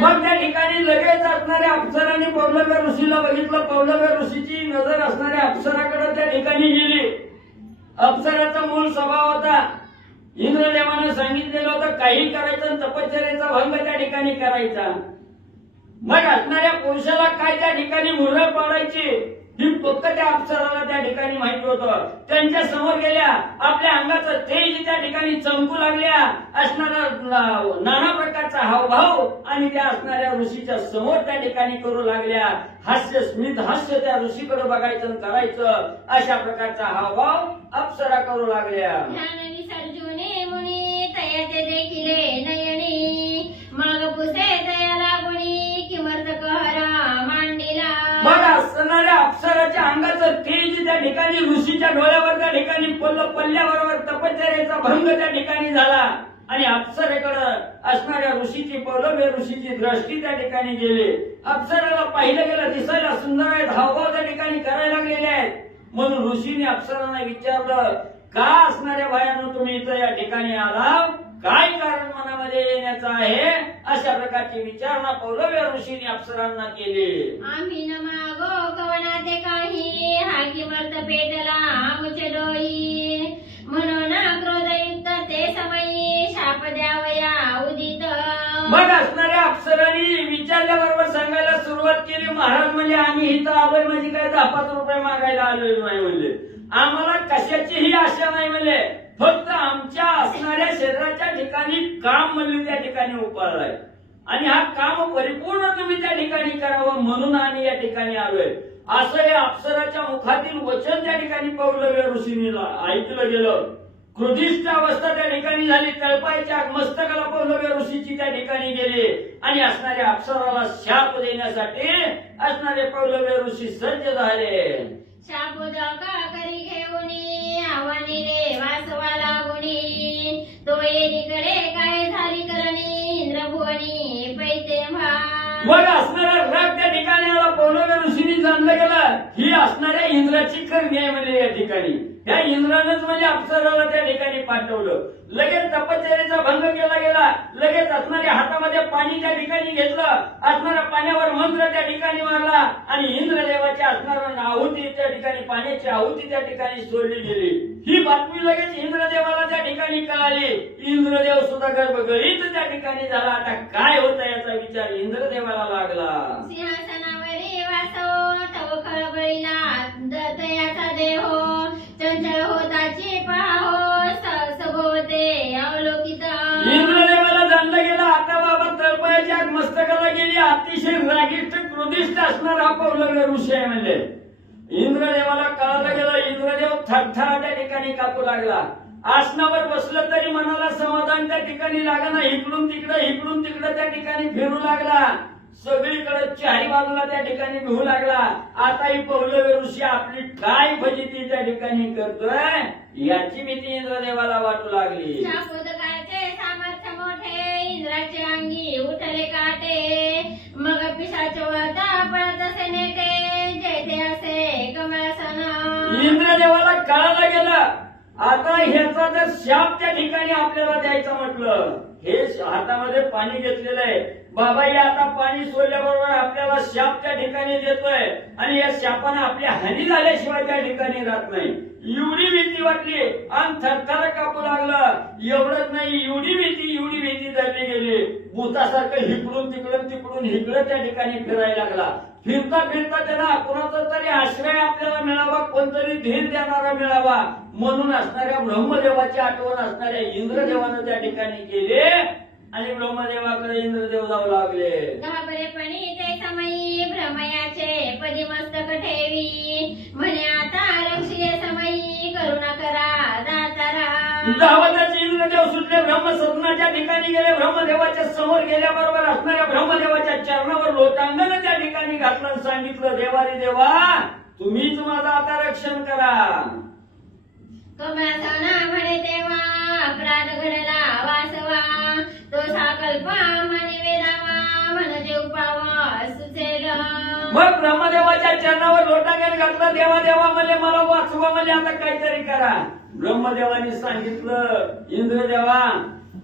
मग त्या ठिकाणी लगेच असणाऱ्या अप्सरांनी पौलव्य ऋषीला बघितलं. पौलव्य ऋषीची नजर असणाऱ्या अप्सराकडे त्या ठिकाणी गेली. अप्सराचा मूळ स्वभाव होता, इंद्रदेवानं सांगितलेलं होतं काही करायचं, तपश्चर्याचा भंग त्या ठिकाणी करायचा. मग असणाऱ्या पुरुषाला काय त्या ठिकाणी मुरळ पाडायची ही फक्त त्या अप्सराला त्या ठिकाणी माहिती होतं. त्यांच्या समोर गेल्या, आपल्या अंगाचं तेज त्या ठिकाणी चमकू लागल्या. असणारा नाना प्रकारचा हावभाव आणि त्या असणाऱ्या ऋषीच्या समोर त्या ठिकाणी करू लागल्या. हास्य स्मित हास्य त्या ऋषीकडे बघायचं करायचं, अशा प्रकारचा हावभाव अप्सरा करू लागल्या. ध्यान विसर्जुने मुनी तयाचे देखिले नयनी, मग पुसे तया लागुनी किमर्थ कहरा मांडिला. मग असणाऱ्या अप्सराच्या अंगाचं तेज त्या ठिकाणी ऋषीच्या डोळ्यावर त्या ठिकाणी पडल्याबरोबर तपश्चर्याचा भंग त्या ठिकाणी झाला आणि अप्सरेकडं असणाऱ्या ऋषीची पौलव्य ऋषीची दृष्टी त्या ठिकाणी गेली. अप्सरेला पाहिलं गेलं, दिसायला सुंदर आहेत, हावभाव त्या ठिकाणी करायला लागलेले आहेत. म्हणून ऋषीने अप्सरांना विचारलं, का असणाऱ्या बायानं तुम्ही इथं या ठिकाणी आला, काय कारण मनामध्ये येण्याचं आहे? अशा प्रकारची विचारणा पौलव्य ऋषीने अप्सरांना केली. आम्ही न मागो कवनाते काही, हा किमर्थ पेटला आमुचे डोई, म्हणून क्रोधयुक्त ते समयी शाप द्यावया उदित. मग असणाऱ्या अप्सरांनी विचारल्याबरोबर सांगायला सुरुवात केली, महाराज म्हणजे आम्ही इथं आलोय म्हणजे काय 10-5 रुपये मागायला आलोय नाही म्हणले, आम्हाला कशाचीही आशा नाही म्हणले, फक्त आमच्या असणाऱ्या शरीराच्या ठिकाणी काम म्हणले त्या ठिकाणी उपाळलाय आणि हा काम परिपूर्ण तुम्ही त्या ठिकाणी करावं म्हणून आम्ही या ठिकाणी आलोय. असं हे अप्सराच्या मुखातील वचन त्या ठिकाणी पौलव्य ऋषीने ऐकलं गेलं. क्रोधिष्ठ अवस्था त्या ठिकाणी झाली. तळपायच्या मस्तकाला पौलव्य ऋषीची त्या ठिकाणी गेली आणि असणाऱ्या अप्सराला शाप देण्यासाठी असणारे पौलव्य ऋषी सज्ज झाले. शापोदका करी घेऊनी आव्हानिले वासवा लागुनी, तो येरीकडे काय झाली करणी इंद्रभुवनी पैते भा. मग असणारा राग त्या ठिकाणी आला. पौलव्य ऋषींनी जाणलं गेलं ही असणाऱ्या इंद्राची करणी आहे म्हणजे या ठिकाणी. या इंद्रानंच म्हणजे अप्सराला त्या ठिकाणी पाठवलं. लगेच तपश्चर्याचा भंग केला गेला. लगेच असणाऱ्या हातामध्ये पाणी त्या ठिकाणी घेतलं. असणाऱ्या पाण्यावर मंत्र त्या ठिकाणी मारला आणि इंद्रदेवाच्या असणाऱ्या आहुती त्या ठिकाणी पाण्याची आहुती त्या ठिकाणी सोडली गेली. ही बातमी लगेच इंद्रदेवाला त्या ठिकाणी कळाली. इंद्रदेव सुद्धा गर्भगरीत त्या ठिकाणी झाला. आता काय होतं याचा विचार इंद्रदेवाला लागला. सिंहासनावरी वासो तव खळबळीला दतयाचा देहो, चंचल होताची पाहो सभोवते अवलोकित. इंद्रदेवाला जाणलं गेलं आता बाबा तळपायाच्या मस्तकाला गेली. अतिशय रागिष्ट क्रोधिष्ट असणारा हा पौलव्य ऋषी आहे म्हणजे. इंद्रदेवाला कळालं गेलं. इंद्रदेव थरथरा त्या ठिकाणी कापू लागला. आसनावर बसलं तरी मनाला समाधान त्या ठिकाणी लागणार. इकडून तिकडं त्या ठिकाणी फिरू लागला. सगळीकडे चारी बाजूला त्या ठिकाणी भिवू लागला. आता ही पौलव्य ऋषी आपली काय फजिती त्या ठिकाणी करतोय याची भीती इंद्रदेवाला वाटू लागली. शापोद काय इंद्राचे अंगी उठले काटे मग पिशाच वळता पळत असे नेटे जय जय असे कमळासन इंद्रदेवाला कळायला गेलं आता ह्याचा जर शाप त्या ठिकाणी आपल्याला द्यायचं म्हटलं हे हातामध्ये पाणी घेतलेलं आहे बाबा या आता पाणी सोडल्याबरोबर आपल्याला शाप त्या ठिकाणी देतोय आणि या शापाने आपली हानी झाल्याशिवाय त्या ठिकाणी राहत नाही एवढी भीती वाटली आणि थरथर कापू लागलं एवढंच नाही एवढी भीती धरली गेली भूतासारखं हिकडून तिकडून हिकडं त्या ठिकाणी फिरायला लागला फिरता त्यांना कोणाचा तरी आश्रय आपल्याला मिळावा कोणतरी धीर देणारा मिळावा म्हणून असणाऱ्या ब्रह्मदेवाची आठवण असणाऱ्या इंद्रदेवानं त्या ठिकाणी केले आणि ब्रह्मदेवाकडे इंद्रदेव जाऊ लागले घाबरेपणी ते समयी भ्रमयाचे पदी मस्तक ठेवी म्हणे आता रक्षीय समयी करुणा करा दातारा धावताचे इंद्रदेव सुटले ब्रह्मसदनाच्या ठिकाणी गेले ब्रह्मदेवाच्या समोर गेल्याबरोबर असणाऱ्या ब्रह्मदेवाच्या चरणावर लोटांगण त्या ठिकाणी घातलं आणि सांगितलं देवारी देवा तुम्हीच माझं आता रक्षण करा कमळासना म्हणे तेव्हा अपराध घडला वासवा तो साकल्प म्हणे वेदावा म्हण जीव पावा सुचेल मग ब्रह्मदेवाच्या चरणावर लोटांगण घातलं देवा म्हणले मला वाचवा म्हणले आता काहीतरी करा ब्रह्मदेवाने सांगितलं इंद्रदेवा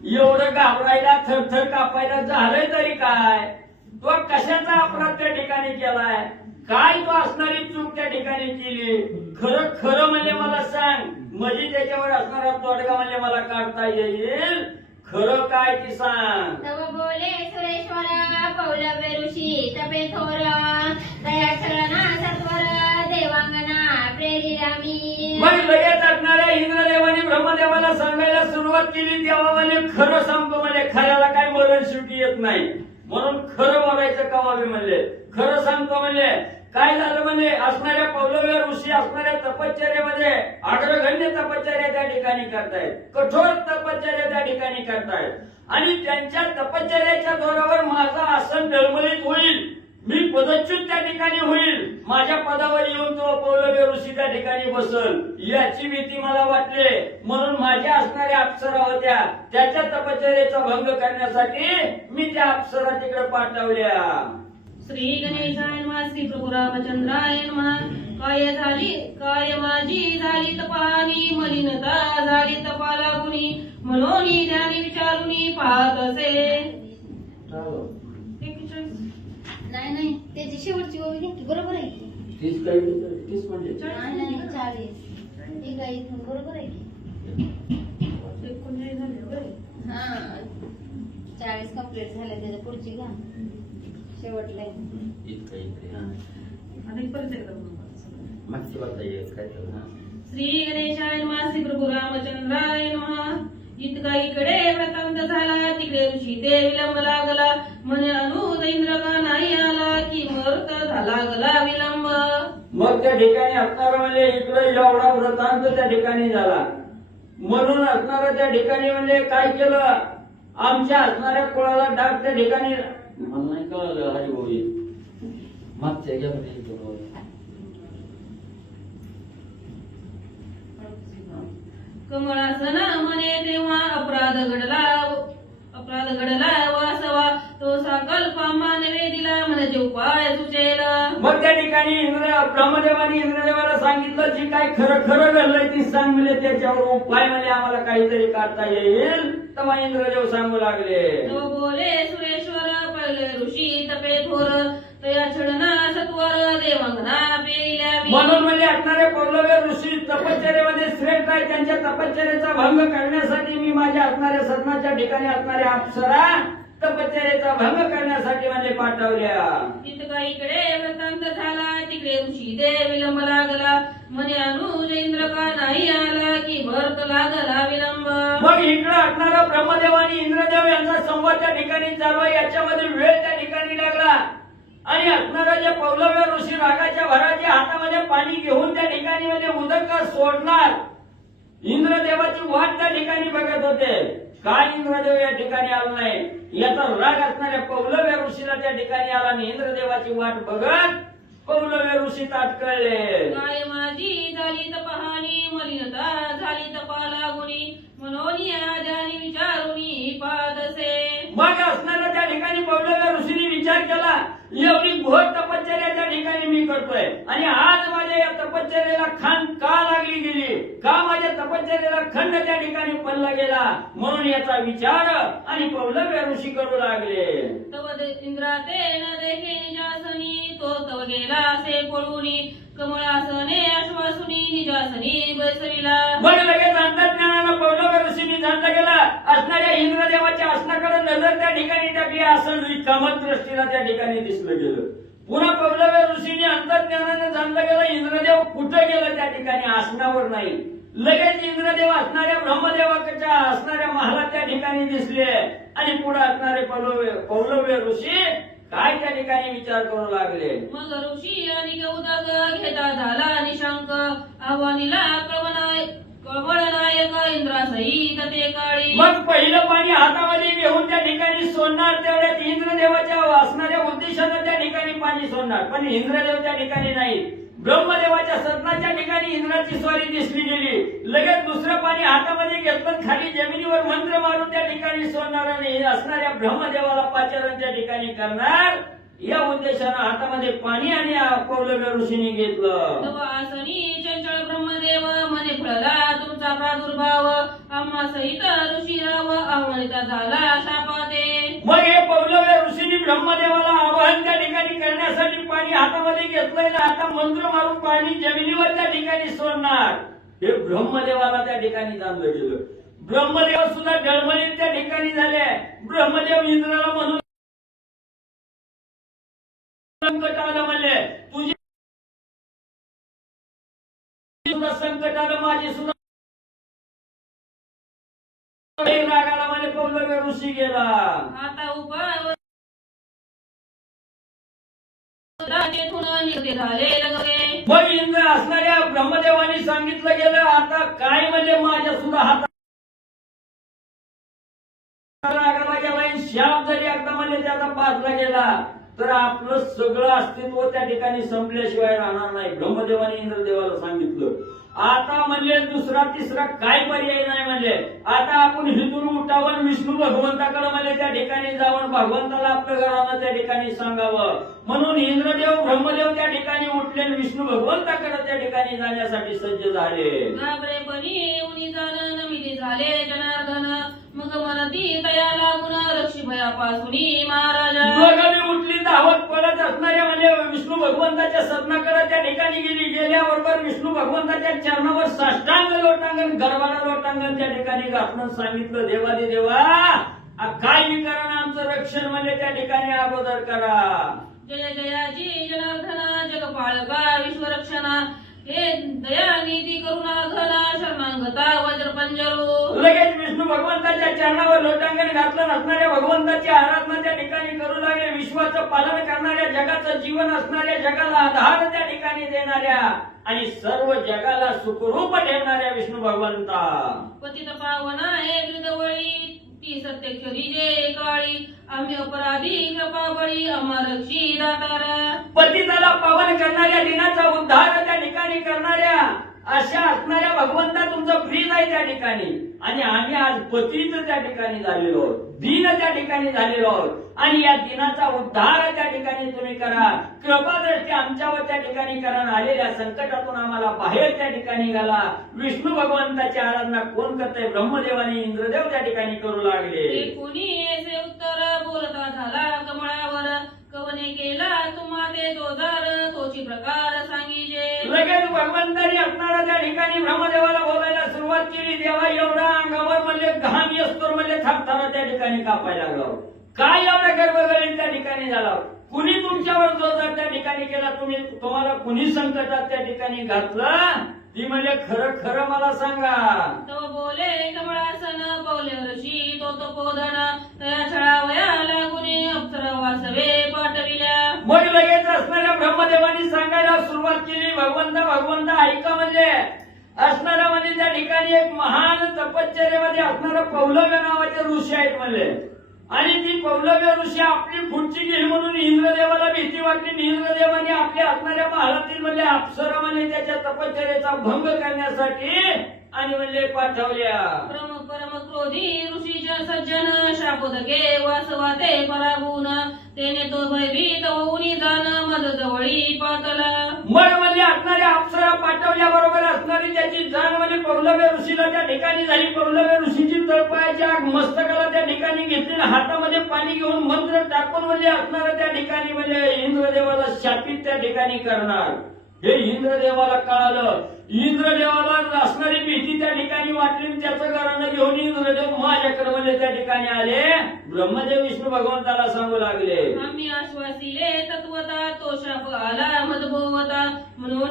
एवढं घाबरायला थरथर कापायला झालंय तरी काय तो कशाचा अपराध त्या ठिकाणी केलाय काय तो असणारी चूक त्या ठिकाणी केली खरं म्हणजे मला सांग म्हणजे त्याच्यावर असणारा तोडगा म्हणजे मला काढता येईल खरं काय ती सांग तव बोले सुरेश्वर पौलव्य ऋषी तपे थोर दया छळना सत्वर देवांगना प्रेरिला मी मग लगेच असणाऱ्या इंद्रदेवाने ब्रह्मदेवाला सांगायला सुरुवात केली देवा म्हणजे खरं सांगतो म्हणजे खऱ्याला काय मरण शेवटी येत नाही म्हणून खरं बोलायचं कवावे म्हणले खरं सांगतो म्हणजे काय झालं म्हणजे असणाऱ्या पौलव्य ऋषी असणाऱ्या तपश्चर्यामध्ये अग्रगण्य तपश्चर्या त्या ठिकाणी करतायत कठोर तपश्चर्या त्या ठिकाणी करतायत आणि त्यांच्या तपश्चर्याच्या जोरावर माझं आसन डळमळीत होईल मी पदच्युत त्या ठिकाणी होईल माझ्या पदावर येऊन तो पौलव्य ऋषी त्या ठिकाणी बसल याची भीती मला वाटली म्हणून माझ्या असणाऱ्या अप्सरा होत्या त्याच्या तपश्चर्याचा भंग करण्यासाठी मी त्या अप्सरा तिकडे पाठवल्या श्री गणेशाय नमः श्री प्रभू रामचंद्राय नमः काय माझी झाली तपानी मलिनता झाली तपा लागुनी मनोनी ध्यानी विचारुनी पाहत असे नाही त्याची शेवटची ओवी घे की बरोबर आहे की 30 म्हणजे नाही 40 ठीक आहे इथून बरोबर आहे की 40 कंप्लीट झाले त्याच्या पुढची घा शेवटला मागची बताइए काय श्री गणेशाय नमः श्री प्रभू रामचंद्राय नमः इतका इकडे व्रतांत झाला तिकडे ऋषी ते विलंब लागला म्हणे अनुज इंद्र का नाही आला की मृत झाला गला विलंब मग त्या ठिकाणी असणारा म्हणजे इकडे एवढा व्रतांत त्या ठिकाणी झाला म्हणून असणारा त्या ठिकाणी म्हणजे काय केलं आमच्या असणाऱ्या कुळाला डाग त्या ठिकाणी मला नाही कळलं हरिभाऊ मागच्या घ्या कमळासन म्हणे तेव्हा अपराध घडला वासवा तो संकल्प मानवे दिला म्हणजे उपाय सुचेला मग त्या ठिकाणी ब्रह्मदेवाने इंद्रदेवाला सांगितलं जी काय खरं घडलंय ती सांग म्हणजे त्याच्यावर उपाय म्हणजे आम्हाला काहीतरी काढता येईल तेव्हा इंद्रदेव सांगू लागले तो बोले सुरेश्वर पहिले ऋषी तपे थोर तया छडना सत्वर देवांगना पेल्या म्हणून म्हणजे असणारे पौलव्य ऋषी तपश्चर्यामध्ये श्रेष्ठ आहे त्यांच्या तपश्चर्याचा भंग करण्यासाठी मी माझ्या असणाऱ्या सदनाच्या ठिकाणी असणाऱ्या अप्सरा तपश्चर्याचा भंग करण्यासाठी म्हणजे पाठवल्या तितका इकडे वृत्तांत झाला तिकडे ऋषी दे विलंब लागला म्हणे अनुज इंद्र का नाही आला की भरत लागला विलंब मग इकडे असणारा ब्रह्मदेव आणि इंद्रदेव यांचा संवाद त्या ठिकाणी चालू आहे याच्यामध्ये वेळ त्या ठिकाणी लागला आणि असणारा जे पौलव्य ऋषी रागाच्या भराच्या हातामध्ये पाणी घेऊन त्या ठिकाणी म्हणजे उदक सोडणार इंद्रदेवाची वाट त्या ठिकाणी बघत होते काय इंद्रदेव या ठिकाणी आला नाही याचा राग असणाऱ्या पौलव्य ऋषीला त्या ठिकाणी आला आणि इंद्रदेवाची वाट बघत पौलव्य ऋषी ताटकळले काय माझी झाली तपहानी मलिनता झाली तपा लागुनी मनोनी आजानी विचारुनी पादसे मग एवढी घोर तपश्चर्या त्या ठिकाणी मी करतोय आणि आज माझ्या या तपश्चर्याला खांड का लागली गेली, का माझ्या तपश्चर्याला खंड त्या ठिकाणी पडला गेला, म्हणून याचा विचार आणि पौलव्य ऋषी करू लागले. तव इंद्रा ते न देखे निजासनी, तो तव गेला असे पळूनी, कमळासने आश्वासुनी निजासनी बैसविला. मग लगेच अंतर्ज्ञानानं पौलव्य ऋषींनी जाणला गेला असणाऱ्या इंद्रदेवाच्या आसनाकडे नजर त्या ठिकाणी टाकली. असं रिकामत दृष्टीला त्या ठिकाणी दिसलं गेलं. पुन्हा पौलव्य ऋषींनी अंतर्ज्ञानानं जाणलं गेलं इंद्रदेव कुठे गेलं, त्या ठिकाणी आसनावर नाही. लगेच इंद्रदेव असणाऱ्या ब्रह्मदेवाच्या असणाऱ्या महालात त्या ठिकाणी दिसले आणि पुढे असणारे पौलव्य ऋषी काय त्या ठिकाणी विचार करू लागले. मग ऋषी आणि गौदक घेता झाला निशंक, आव्हानीला कळवळनायक इंद्रासहित ते काळी. मग पहिलं पाणी हातामध्ये घेऊन त्या ठिकाणी सोडणार, तेवढ्यात इंद्रदेवाच्या असणाऱ्या उद्देशानं त्या ठिकाणी पाणी सोडणार, पण इंद्रदेव त्या ठिकाणी नाही. ब्रह्मदेवाच्या सदनाच्या ठिकाणी इंद्राची स्वारी दिसली गेली. लगेच दुसरं पाणी हातामध्ये घेतलं, खाली जमिनीवर मंत्र मारून त्या ठिकाणी सोडणार आणि असणाऱ्या ब्रह्मदेवाला पाचारण त्या ठिकाणी करणार. या उद्देशानं हातामध्ये पाणी आणि पौलव्य ऋषींनी घेतलं. तव आसनी चंचल ब्रह्मदेव मने फळला तुमचा प्रादुर्भाव, आम्हा सहित ऋषीराव आव्हानिता झाला शापाते. मग हे पौलव्य ऋषींनी ब्रह्मदेवाला आवाहन त्या ठिकाणी करण्यासाठी पाणी हातामध्ये घेतलंय ना, आता मंत्र मारून पाणी जमिनीवर त्या ठिकाणी सोडणार. हे ब्रह्मदेवाला त्या ठिकाणी जाणलं गेलं. ब्रह्मदेव सुद्धा डळमळीत त्या ठिकाणी झाले. ब्रह्मदेव इंद्राला म्हणून संकट आलं म्हणले, तुझी सुद्धा संकट आलं, माझी सुद्धा रागाला म्हणे पौलव्य ऋषी गेला. आता उपाय झाले लगवे. मग इंद्र असणाऱ्या ब्रह्मदेवानी सांगितलं गेलं आता काय म्हणजे माझ्या सुद्धा हातात रागाला गेला, शाप जरी एकदा म्हणजे त्याचा पाजला गेला तर आपलं सगळं अस्तित्व त्या ठिकाणी संपल्याशिवाय राहणार नाही. ब्रह्मदेवाने इंद्रदेवाला सांगितलं आता म्हणजे दुसरा तिसरा काय पर्याय नाही. म्हणजे आता आपण हिथून उठावं, विष्णू भगवंताकडे म्हणजे त्या ठिकाणी जावं, भगवंताला आपल्या घरानं त्या ठिकाणी सांगावं. म्हणून इंद्रदेव ब्रह्मदेव त्या ठिकाणी उठले आणि विष्णू भगवंताकडे त्या ठिकाणी जाण्यासाठी सज्ज झाले. घाबरेपणी उनी जाण नमिती झाले जनार्दन, मग मनती तया लागून लक्ष्मीभयापासून महाराजा. दोघांनी उठली धावत पडत असणाऱ्या म्हणजे विष्णू भगवंताच्या सदनाकडे त्या ठिकाणी गेली. गेल्याबरोबर विष्णू भगवंताच्या चरणावर साष्टांग लोटांगण, गर्भाला लोटांगण त्या ठिकाणी घातलं. सांगितलं देवादी देवा काय विकारानं आमचं रक्षण म्हणजे त्या ठिकाणी अगोदर करा. जय जयाजी जनार्दना जगपाळका विश्वरक्षणा, हे दयानिधी करुणा घना शरणांगता वज्रपंजरो. लगेच विष्णू भगवंताच्या चरणावर लोटांगण घातलं. असणाऱ्या भगवंताची आराधना त्या ठिकाणी करू लागले. विश्वाचं पालन करणाऱ्या, जगाचं जीवन असणाऱ्या, जगाला आधार त्या ठिकाणी देणाऱ्या आणि सर्व जगाला सुखरूप ठेवणाऱ्या विष्णू भगवंता. पतित पावना हे हृदवळी, ती सत्यक्षरी जे काळी, आम्ही अपराधी कृपाबळी अमरक्षी दातारा. पतिताला पावन करणाऱ्या, दिनाचा उद्धार त्या ठिकाणी करणाऱ्या अशा असणाऱ्या भगवंता तुमचं प्रिय आहे त्या ठिकाणी. आणि आम्ही आज पतित त्या ठिकाणी झालेलो आहोत, दीन त्या ठिकाणी झालेलो आहोत आणि या दिनाचा उद्धार त्या ठिकाणी तुम्ही करा. कृपादृष्टी आमच्यावर त्या ठिकाणी करा. आलेल्या संकटातून आम्हाला बाहेर त्या ठिकाणी घाला. विष्णू भगवंताची आराधना कोण करते? ब्रह्मदेव आणि इंद्रदेव त्या ठिकाणी करू लागले. कोणी याचे उत्तर बोलता झाला कमळावर, कवने केला तुम्हा ते जोदार तोची प्रकार सांगीजे. लगेच भगवंतानी असणारा त्या ठिकाणी ब्रह्मदेवाला बोलायला सुरुवात केली. देवा एवढा अंगावर म्हणजे घाम येस्तोर म्हणजे थरथरा त्या ठिकाणी कापायला लागला. काय एवढा गर्भगळीत त्या ठिकाणी झाला? कुणी तुमच्यावर जोरदार त्या ठिकाणी केला? तुम्हाला कुणी संकटात त्या ठिकाणी घातलं? ती म्हणजे खरं खरं मला सांगा. तो बोले कमळासन पावले ऋषी तो पोधन, तया छळावया लागुने अप्सरा वासवे पाठविल्या. मग लगेच असणाऱ्या ब्रह्मदेवानी सांगायला सुरुवात केली. भगवंत ऐका म्हणजे असणारा म्हणजे त्या ठिकाणी एक महान तपश्चर्यामध्ये असणारा पौलव्य नावाचे ऋषी आहेत म्हणले. आणि ती पौलव्य ऋषी आपली पुढची गेली म्हणून इंद्रदेवाला भीती वाटली. इंद्रदेवाने आपल्या असणाऱ्या महालातील म्हणजे अप्सरा म्हणजे त्याच्या तपश्चर्याचा भंग करण्यासाठी आणि म्हणजे पाठवल्या. परम क्रोधी ऋषीच्या सज्जन शापोदके वासवाते पराभून, तेने तो भयभीत होऊन जाण मज जवळी पातला. मग म्हणजे असणाऱ्या अप्सरा पाठवल्या बरोबर असणारी त्याची जाण म्हणजे पौलव्य ऋषीला त्या ठिकाणी झाली. पौलव्य ऋषीची तळपायाची आग मस्तकाला त्या ठिकाणी घेतली, हातामध्ये पाणी घेऊन मंत्र टाकून म्हणजे असणाऱ्या त्या ठिकाणी म्हणजे इंद्रदेवाला शापित त्या ठिकाणी करणार. हे इंद्रदेवाला कळालं. इंद्रदेवाला असणारी भीती त्या ठिकाणी वाटली. त्याचं घरानं घेऊन इंद्रदेव माझ्याकडे म्हणजे त्या ठिकाणी आले. ब्रह्मदेव विष्णू भगवंताला सांगू लागले, आम्ही आश्वासिले तत्वता तो शाप आला मजभोवता म्हणून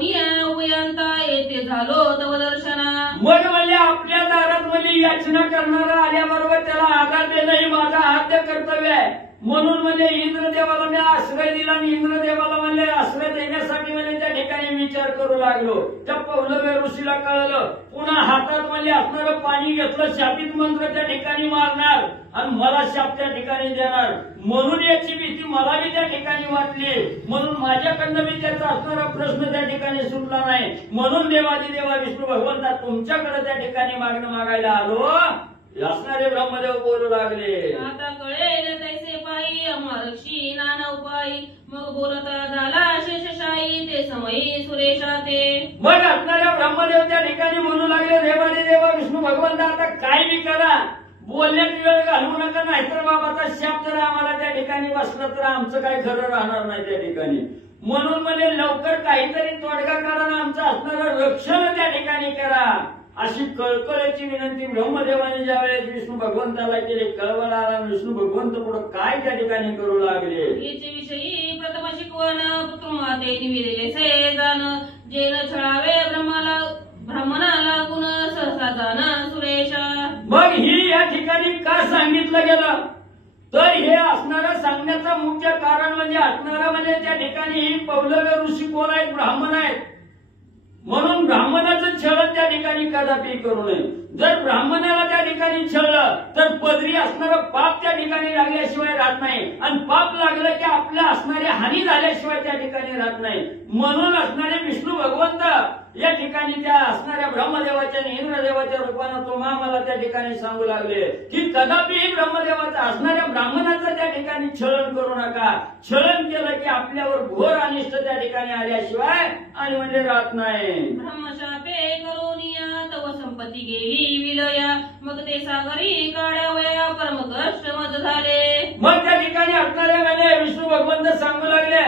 उभयंता येथे झालो तव दर्शना. मग म्हणजे आपल्या दारात म्हणजे याचना करणारा आल्याबरोबर त्याला आधार देणं हे माझं आद्य कर्तव्य आहे. म्हणून म्हणजे इंद्रदेवाला मी आश्रय दिला आणि इंद्रदेवाला म्हणजे आश्रय देण्यासाठी म्हणजे त्या ठिकाणी विचार करू लागलो. त्या पौलव्य ऋषीला कळलं. पुन्हा हातात म्हणजे असणारं पाणी घेतलं, शापित मंत्र त्या ठिकाणी मारणार आणि मला शाप त्या ठिकाणी देणार. म्हणून याची भीती मला बी त्या ठिकाणी वाटली. म्हणून माझ्याकडनं बी त्याचा असणारा प्रश्न त्या ठिकाणी सुटला नाही. म्हणून देवा विष्णू भगवंता तुमच्याकडे त्या ठिकाणी मागणं मागायला आलो. असणारे ब्रह्मदेव बोलू लागले, आता कळेल तैसे पायी अमरक्षी नाना उपायी. मग बोलता झाला शेषशाही ते समयी सुरेशा ते. मग असणाऱ्या ब्रह्मदेव त्या ठिकाणी म्हणू लागले, देवा विष्णू भगवंता आता काय बी करा, बोलण्यात वेळ घालवू नका, नाहीतर बाबाचा शाप जर आम्हाला त्या ठिकाणी बसला तर आमचं काय खरं राहणार नाही त्या ठिकाणी. म्हणून म्हणजे लवकर काहीतरी तोडगा काढा ना आमचं असणारं रक्षण त्या ठिकाणी करा. अशी कळकळीची विनंती ब्रह्मदेवाने ज्या वेळेस विष्णू भगवंताला केली. कळवळाला विष्णू भगवंत पुढे काय त्या ठिकाणी करू लागले. याचे विषयी प्रथम शिकवण पुत्रमाते निवेदिले से जाण. जे न छळावे ब्राह्मणाला गुण सहसा जाण सुरेशा. मग ही या ठिकाणी का सांगितलं गेलं तर हे असणारं सांगण्याचं मुख्य कारण म्हणजे असणारं म्हणजे त्या ठिकाणी ही पौलव्य ऋषी कोण आहेत, ब्राह्मण आहेत. म्हणून ब्राह्मणाचं छळण त्या ठिकाणी कदापि करू नये. जर ब्राह्मणाला त्या ठिकाणी छळलं तर पदरी असणारं पाप त्या ठिकाणी लागल्याशिवाय राहत नाही आणि पाप लागलं की आपल्या असणारी हानी झाल्याशिवाय त्या ठिकाणी राहत नाही. म्हणून असणारे विष्णू भगवंत या ठिकाणी त्या असणाऱ्या ब्रह्मदेवाच्या आणि इंद्रदेवाच्या रूपानं तुम्हा मला त्या ठिकाणी सांगू लागले की कदापि ब्रह्मदेवाचा असणाऱ्या ब्राह्मणाचं त्या ठिकाणी छळण करू नका. छळण केलं की आपल्यावर घोर अनिष्ट त्या ठिकाणी आल्याशिवाय आणि म्हणजे राहत नाही. ब्रह्मशापे करोनिया तव संपत्ती गेली विलया. मग ते सागरी काढावया परम कष्ट मज झाले. मग त्या ठिकाणी असणारे म्हणजे विष्णू भगवंत सांगू लागले,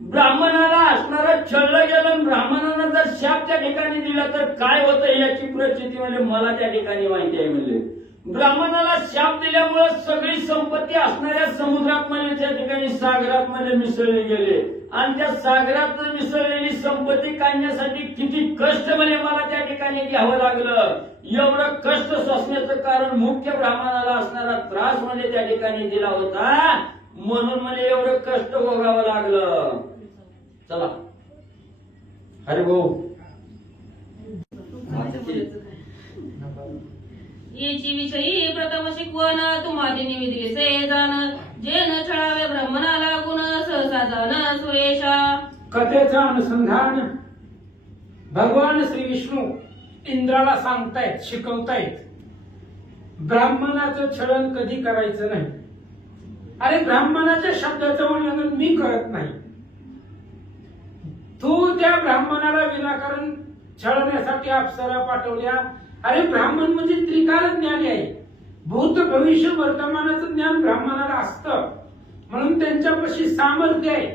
ब्राह्मणाला असणारं छळलं गेलं, ब्राह्मणानं जर शाप त्या ठिकाणी दिला तर काय होतं याची प्रचिती म्हणजे मला त्या ठिकाणी माहिती आहे. म्हणजे ब्राह्मणाला शाप दिल्यामुळे सगळी संपत्ती असणाऱ्या समुद्रात म्हणजे त्या ठिकाणी सागरात म्हणजे मिसळली गेली आणि त्या सागरात मिसळलेली संपत्ती काढण्यासाठी किती कष्ट म्हणजे मला त्या ठिकाणी घ्यावं लागलं. एवढं कष्ट सोसण्याचं कारण मुख्य ब्राह्मणाला असणारा त्रास म्हणजे त्या ठिकाणी दिला होता. म्हणून मला एवढं कष्ट भोगावं लागलं. चला हरे भाऊ याची विषयी प्रथम शिकवण तुम्हाला निवेदिले से जाण. जे न छळावे ब्राह्मणाला गुण सहसा जाण सुरेशा. कथेचं अनुसंधान भगवान श्री विष्णू इंद्राला सांगतायत, शिकवतायत. ब्राह्मणाचं छळण कधी करायचं नाही. अरे ब्राह्मणाच्या शब्दाचं उल्लंघन मी करत नाही. तू त्या ब्राह्मणाला विनाकारण छळण्यासाठी अप्सरा पाठवल्या. अरे ब्राह्मण म्हणजे त्रिकाल ज्ञानी आहे. भूत भविष्य वर्तमानाचं ज्ञान ब्राह्मणाला असतं म्हणून त्यांच्यापाशी सामर्थ्य आहे.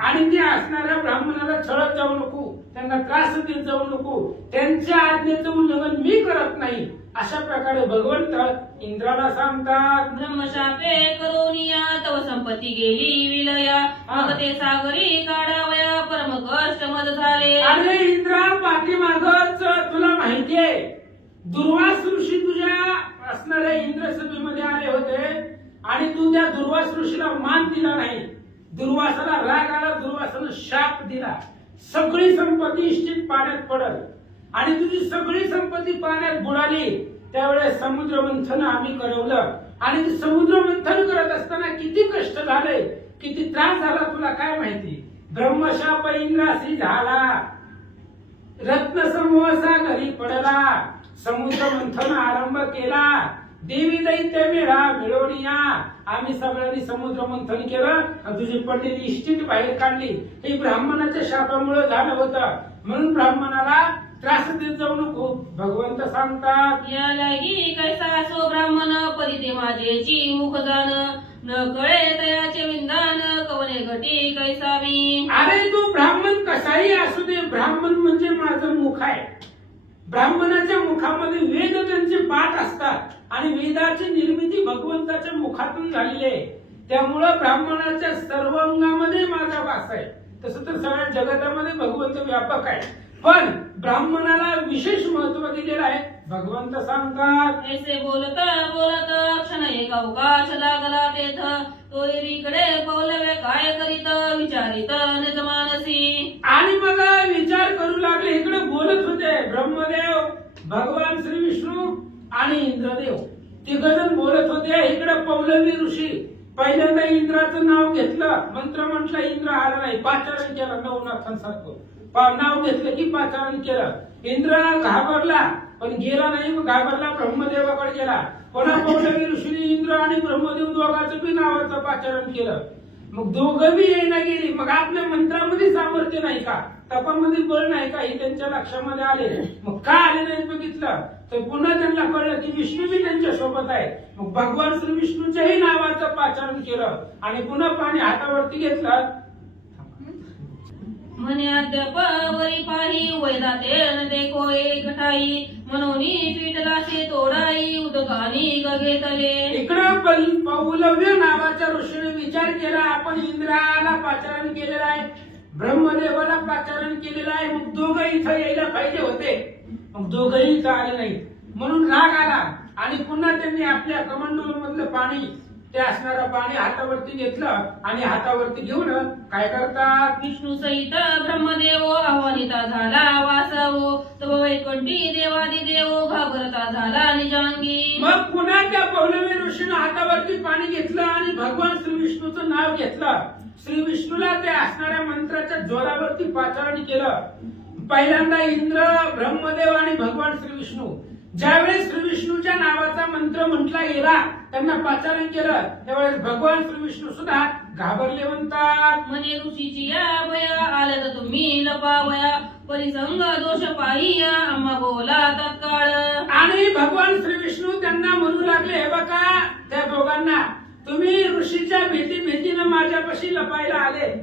आणि ते असणाऱ्या ब्राह्मणाला छळत जाऊ नको, त्यांना त्रास देत जाऊ नको. त्यांच्या आज्ञेचं उल्लंघन मी करत नाही अशा प्रकारे भगवंत इंद्राला सांगतात. ब्रह्मशापे करोनिया तव संपत्ती गेली विलया. मग ते सागरी काढावया परम कष्ट मज झाले. अरे इंद्रा पाठीमागच तुला माहिती आहे दुर्वास ऋषी तुझ्या असणाऱ्या इंद्रसभेमध्ये आले होते आणि तू त्या दुर्वास ऋषीला मान दिला नाही. दुर्वासाला राग आला, दुर्वासानं शाप दिला. सगळी संपत्ती निश्चित पाण्यात पडल आणि तुझी सगळी संपत्ती पाण्यात बुडाली. त्यावेळेस समुद्र मंथन आम्ही करवलं आणि ते समुद्र मंथन करत असताना किती कष्ट झाले, किती त्रास झाला तुला काय माहिती. ब्रह्मशाप इंद्रासी झाला, रत्न समूहाचा घरी पडला, समुद्र मंथन आरंभ केला. देवी दैत्य मेळा मिळवून या. आम्ही सगळ्यांनी समुद्र मंथन केलं आणि तुझी पडलेली इष्टीट बाहेर काढली. हे ब्राह्मणाच्या शापामुळे झालं होतं. म्हणून ब्राह्मणाला त्रास देत जाऊ नको. भगवंत सांगतात, या लागी कैसा सो ब्राह्मण परिते माझेची मुख जाण न कळे तयाचे विंदान कवने घटी कैसा मी. अरे तू ब्राह्मण कसाही असू दे, ब्राह्मण म्हणजे माझं मुख आहे. ब्राह्मणाच्या मुखामध्ये वेद त्यांचे पाठ असतात आणि वेदाची निर्मिती भगवंताच्या मुखातून झालेली आहे. त्यामुळं ब्राह्मणाच्या सर्व अंगामध्ये माझा वास आहे. तसं तर सगळ्या जगतामध्ये भगवंत व्यापक आहे, पण ब्राह्मणाला विशेष महत्व दिलेलं आहे. भगवंत सांगतात, ऐसे बोलत बोलत क्षण एक अवकाश लागला तेथ तोयरीकडे पौलवे काय करीत विचारित निज मानसी. आणि बघा विचार करू लागले. इकडे बोलत होते ब्रह्मदेव, भगवान श्री विष्णू आणि इंद्रदेव. तिघजण बोलत होते. इकडे पौलवी ऋषी पहिल्यांदा इंद्राचं नाव घेतलं, मंत्र म्हटलं, इंद्र आला नाही, पाचारण केलं नवनाथांसारखं. नाव घेतलं की पाचारण केलं. इंद्र घाबरला पण गेला नाही, घाबरला ब्रह्मदेवाकडे गेला. पुन्हा पौलवी ऋषीने इंद्र आणि ब्रह्मदेव दोघांचं बी नावाचं पाचारण केलं. मग दोघं बी येणं गेली. मग आपल्या मंत्रामध्ये सामर्थ्य नाही का, तपामध्ये बळ नाही का, हे त्यांच्या लक्षामध्ये आले. मग का आले नाही बघितलं तर पुन्हा त्यांना कळलं की विष्णू बी त्यांच्या सोबत आहे. मग भगवान श्री विष्णूच्याही नावाचं पाचारण केलं आणि पुन्हा पाणी हातावरती घेतलं. म्हणे अद्याप वरी पाही वैदाते न देखो एक ठाई मनोनी पीठलासे तोडाई उदकानी गगेतले. इकडं पौलव्य नावाच्या ऋषीने विचार केला, आपण इंद्राला पाचारण केलेलं आहे, ब्रह्मदेवाला पाचारण केलेलं आहे, मग दोघं इथं यायला पाहिजे होते. मग दोघंही इथं आले नाही. म्हणून राग आला आणि पुन्हा त्यांनी आपल्या कमंडलू मधलं पाणी, ते असणारं पाणी हातावरती घेतलं आणि हातावरती घेऊन काय करतात, विष्णू सहित ब्रह्मदेव आव्हानिता झाला वासावो तव वैकुंठी देवादी देव घाबरता झाला निजांगी. मग पुन्हा त्या पौलवी ऋषीनं हातावरती पाणी घेतलं आणि भगवान श्री विष्णूचं नाव घेतलं. श्री विष्णूला त्या असणाऱ्या मंत्राच्या जोरावरती पाचारण केलं. पहिल्यांदा इंद्र, ब्रह्मदेव आणि भगवान श्री विष्णू. ज्यावेळेस श्री विष्णूच्या नावाचा मंत्र म्हटला गेला, त्यांना पाचारण केलं, त्यावेळेस भगवान श्री विष्णू सुद्धा घाबरले. म्हणतात, म्हणे ऋषीची या भया आलं तर तुम्ही लपावया परिसंग दोष पाही आम्हा बोला तत्काळ. आणि भगवान श्री विष्णू त्यांना म्हणू लागले, हे बघा त्या दोघांना, तुम्ही ऋषीच्या भीतीनं माझ्यापाशी लपायला आले,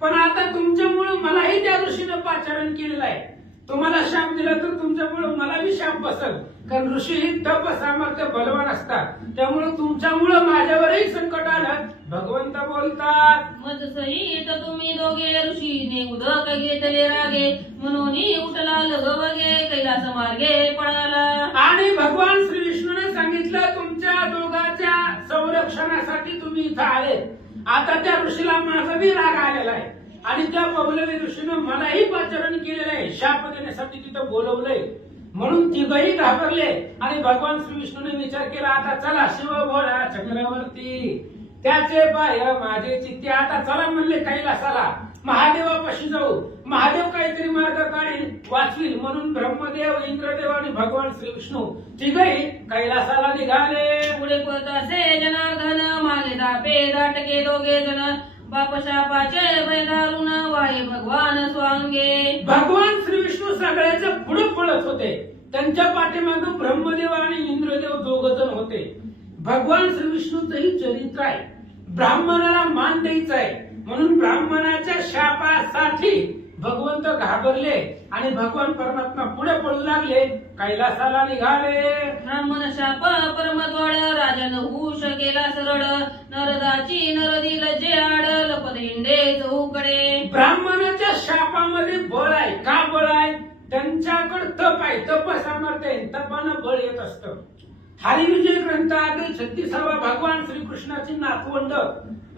पण आता तुमच्यामुळे मलाही त्या ऋषीनं पाचारण केलेलं आहे. तुम्हाला शाप दिला तर तुमच्यामुळे मला बी शाप बसल, कारण ऋषी ही तप सामर्थ्य बलवान असतात. त्यामुळे तुमच्यामुळे माझ्यावरही संकट आलं. भगवंत बोलतात, मज सहित तुम्ही दोघे ऋषीने उदक घेतले रागे म्हणून उठला लगवगे कैलास मार्गे पळाला. आणि भगवान श्री विष्णूने सांगितलं, तुमच्या दोघांच्या संरक्षणासाठी तुम्ही इथं आले. आता त्या ऋषीला माझा बी राग आलेला आहे आणि त्या पौलवी ऋषीनं मलाही पाचारण केलेलं आहे, शाप देण्यासाठी तिथं बोलवलंय. म्हणून तिघही घाबरले आणि भगवान श्री विष्णूने विचार केला, आता चला शिव भोळा चक्रावरती, त्याचे पाय माझे चित्ते, आता चला म्हणले कैलासाला, महादेवापाशी जाऊ, महादेव काहीतरी मार्ग काढील, वाचवील. म्हणून ब्रह्मदेव, इंद्रदेव आणि भगवान श्री विष्णू तिघही कैलासाला निघाले. पुढे पळत असे जनार्दन मागे दापे दाटके दोघे जण बाप शापाचे भय दारुण वाहे भगवान स्वांगे. भगवान श्री विष्णू सगळ्याच्या पुढे पळत होते. त्यांच्या पाठीमागे ब्रह्मदेव आणि इंद्रदेव दोघ जण होते. भगवान श्री विष्णूचंही चरित्र आहे, ब्राह्मणाला मान द्यायचा आहे. म्हणून ब्राह्मणाच्या शापासाठी भगवंत घाबरले आणि भगवान परमात्मा पुढे पळू लागले, कैलासाला निघाले. ब्राह्मण शाप परमद्वाड राजन होऊ शकेला सरळ नरदाची नरदी लज्जे आड लपत हिंडे चहूकडे. ब्राह्मणाच्या शापामध्ये बळ आहे. का बळ आहे? त्यांच्याकडे तप आहे, तप सामर्थ्य आहे, तपानं बळ येत असतं. हरिविजय ग्रंथात 36वा भगवान श्रीकृष्णाची नातवंड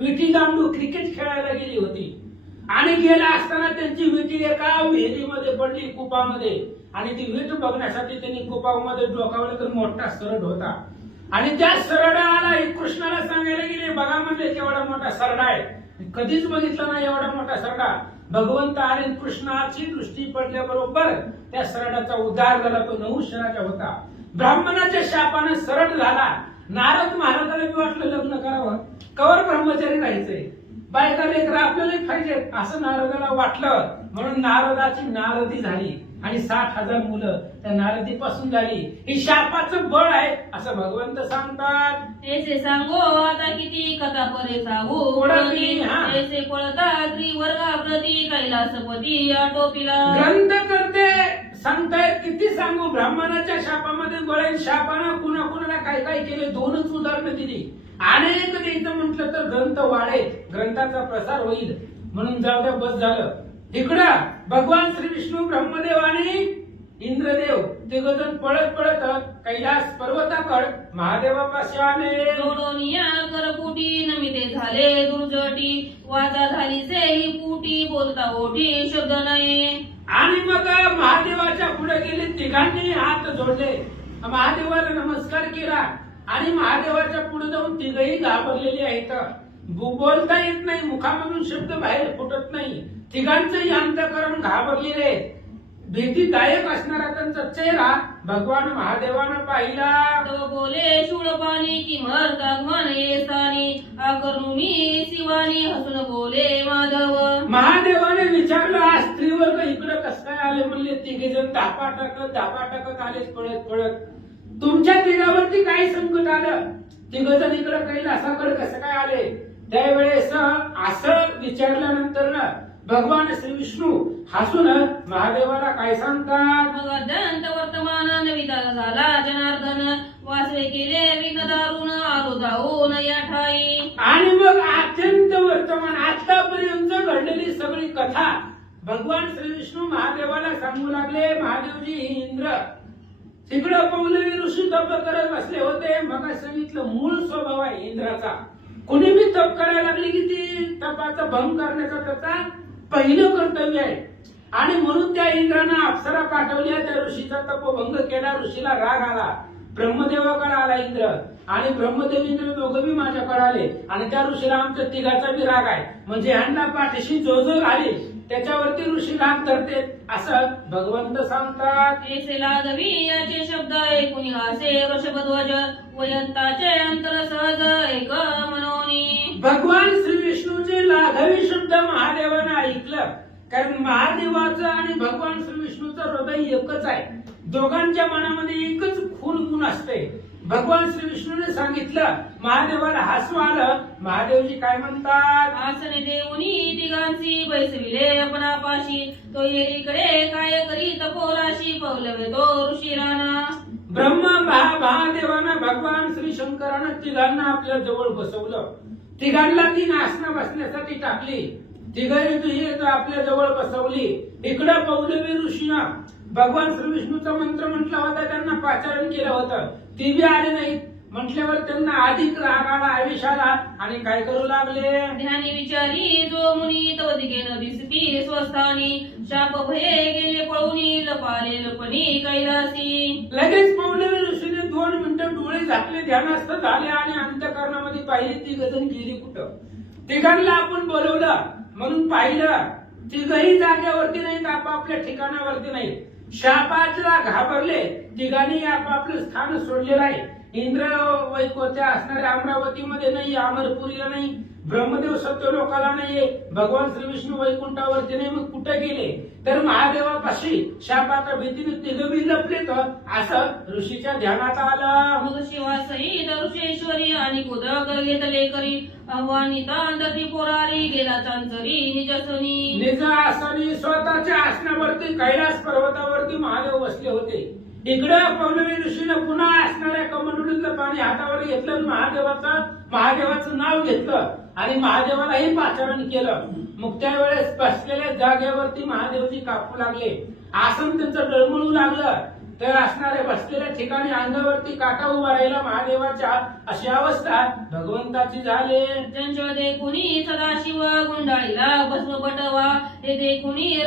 विटी दांडू क्रिकेट खेळायला गेली होती आणि गेला असताना त्यांची विटी एका विहिरीमध्ये पडली, कुपामध्ये. आणि ती विट बघण्यासाठी त्यांनी कुपामध्ये डोकावलं तर मोठा सरड होता आणि त्या सरडाला कृष्णाला सांगायला गेले, बघा म्हणजे केवढा मोठा सरडा आहे, कधीच बघितला नाही एवढा मोठा सरडा. भगवंत आणि कृष्णाची दृष्टी पडल्याबरोबर त्या सरडाचा उद्धार झाला. तो नहुषणाचा होता ब्राह्मणाच्या शापानं सरळ झाला. नारद महाराजाला बी वाटलं लग्न करावं, कवर ब्रह्मचारी राहायचंय, बायका लेकरं आपल्याला पाहिजेत असं नारदाला वाटलं. म्हणून नारदाची नारदी झाली आणि 60,000 मुलं त्या नारदीपासून झाली. ही शापाचं बळ आहे असं भगवंत सांगतात. ऐसे सांगो आता किती कथा परे सांगू कोणाची? हा. ऐसे पळता त्रिवर्गा प्रती कैलासपती आटोपिला. ग्रंथ करते सांगतायत किती सांगू. ब्राह्मणाच्या शापामध्ये बळ आहे. शापानं कुणा कुणाला काय काय केले 2च उदाहरणं दिली. अनेक द्यायचं म्हटलं तर ग्रंथ वाढेल, ग्रंथाचा प्रसार होईल. म्हणून जाऊ द्या, बस झालं. इकडं भगवान श्री विष्णू, ब्रह्मदेव आणि इंद्रदेव तिघजण पळत पळत कैलास पर्वताकड महादेवापाशी आले. जोडोनिया करपुटी नमिते झाले दुर्जटी वाचा झाली से ही पुटी बोलता ओठी शब्द नाही. आणि मग महादेवाच्या पुढे गेले. तिघांनी हात जोडले, महादेवाला नमस्कार केला आणि महादेवाच्या पुढे जाऊन तिघही घाबरलेले आहेत. बोलता येत नाही, मुखामधून शब्द बाहेर फुटत नाही. तिघांचंही अंतःकरण घाबरलेले. भीतीदायक असणारा त्यांचा चेहरा भगवान महादेवानं पाहिला. तो बोले शूळपाणी की मर्तागमन येसानी आकर्णुनी शिवानी हसून बोले माधव. महादेवाने विचारलं, आज स्त्रीवर्ग इकडे कसं काय आले? म्हणले तिघे जण धापा टाकत आलेच पळत पळत. तुमच्या तिघावरती काय संकट आलं? तिघजण इकडे कैलासाकडे कसं काय आले? त्यावेळेस असं विचारल्यानंतर ना भगवान श्री विष्णू हसून महादेवाला काय सांगतात? मग अद्यंत वर्तमान नविता झाला जनार्दन वासरे केले विघ्न दारुण आलो जाऊन या ठाई. आणि मग अत्यंत वर्तमान आतापर्यंत घडलेली सगळी कथा भगवान श्री विष्णू महादेवाला सांगू लागले. महादेवजी, ही इंद्र तिकडं पौलवी ऋषी तप करत बसले होते. मग सांगितलं मूळ स्वभाव आहे इंद्राचा. कोणी बी तप करायला लागली की ती तपाचा भंग करण्याचा त्याचा पहिलं कर्तव्य आहे. आणि म्हणून त्या इंद्रानं अप्सरा पाठवल्या, त्या ऋषीचा तपभंग केला. ऋषीला राग आला, ब्रह्मदेवाकडे आला इंद्र. आणि ब्रह्मदेव इंद्र दोघं बी माझ्याकडे आले. आणि त्या ऋषीला आमच्या तिघाचा बी राग आहे. म्हणजे ह्यांना पाठीशी जो जो घाले त्याच्यावरती ऋषी राग धरते असं भगवंत सांगतात. ऐसे लाघवी याचे शब्द ऐकून हासे ऋषभध्वज वयंताचे अंतर सहज एक मनोनी. भगवान श्री विष्णूचे लाघवी शब्द महादेवानं ऐकलं. कारण महादेवाचं आणि भगवान श्री विष्णूचं हृदय एकच आहे. दोघांच्या मनामध्ये एकच खून गुण असते. भगवान श्री विष्णूने सांगितलं, महादेवाला हसू आलं. महादेवजी काय म्हणतात? आसने देऊनी तिघांची बैसविले आपणापाशी तो येरीकडे काय करी तपोराशी पवलवे तो ऋषी राणा. ब्रह्मा महादेवानं भगवान श्री शंकरानं तिघांना आपल्या जवळ बसवलं. तिघांना ती आसनं बसण्यासाठी टाकली. तिघही आपल्या जवळ बसवली. इकडं पौलवी ऋषीनं भगवान श्री विष्णूचा मंत्र म्हटला होता, त्यांना पाचारण केलं होतं. ती बी आले नाहीत. म्हटल्यावर त्यांना अधिक राग आला, आवेश आला आणि काय करू लागले? ध्यानी विचारी जो मुनी तव दिगेन दिसती स्वस्थानी शाप भये गेले पळूनी लपाले लपणी कैलासी. लगेच पौलवी ऋषीने 2 मिनिटं डोळे झाकले, ध्यानस्थ झाले आणि अंतःकरणामध्ये पाहिली ती गजन गेली कुठं. तिघांना आपण बोलवलं म्हणून पाहिलं, तिघही जागेवरती नाहीत, आपापल्या ठिकाणावरती नाही. शापाला घाबरले, तिघांनी आपापलं स्थान सोडलेलं आहे. इंद्र वैकोत्या असणाऱ्या अमरावतीमध्ये नाही, अमरपुरीला नाही, ब्रह्मदेव सत्यलोकाला नाहीये, भगवान श्री विष्णू वैकुंठावरती नाही. मग कुठे गेले? तर महादेवापाशी शापाच्या भीतीने तिघबी लपलेत असं ऋषीच्या ध्यानात आलं. मग शिवासहित ऋषेश्वरी आणि कुदक घेतले करी आव्हानिता त्रिपुरारी गेला चांचरी निजसनी. निज आसनी स्वतःच्या आसनावरती कैलास पर्वतावरती महादेव बसले होते. इकडं पौलवी ऋषीनं पुन्हा असणाऱ्या कमंडलूतलं पाणी हातावर घेतलं आणि महादेवाचं नाव घेतलं आणि महादेवालाही पाचारण केलं. मग त्यावेळेस बसलेल्या जागेवरती महादेवजी कापू लागले. आसन त्यांचं डळमळू लागलं. तर असणाऱ्या बसलेल्या ठिकाणी अंगावरती काटा उभा राहिला महादेवाच्या. अशी अवस्था भगवंताची झाली. चंचल देखुनी सदाशिव गुंडाळीला भस्म पटवा हे देखुनी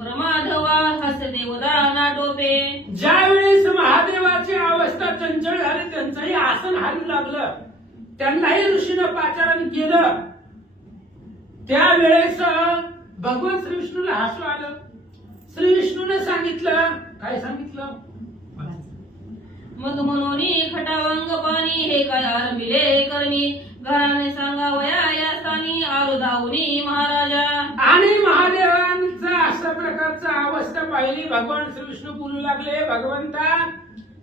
रमाधवा हस्य देवदाना टोपे. ज्यावेळेस महादेवाची अवस्था चंचल झाली, त्यांचंही आसन हालू लागलं, त्यांनाही ऋषीनं पाचारण केलं. त्यावेळेस भगवान श्री विष्णूला हसू आलं. श्री विष्णूने सांगितलं, काय सांगितलं? मग मनोनी खटावंग पाणी हे काय आरंभिले करणी घराने सांगावया या स्थानी आलो धावनी महाराजा. आणि महादेवांचा अशा प्रकारचा अवस्था पाहिली. भगवान श्री विष्णू बोलू लागले, भगवंता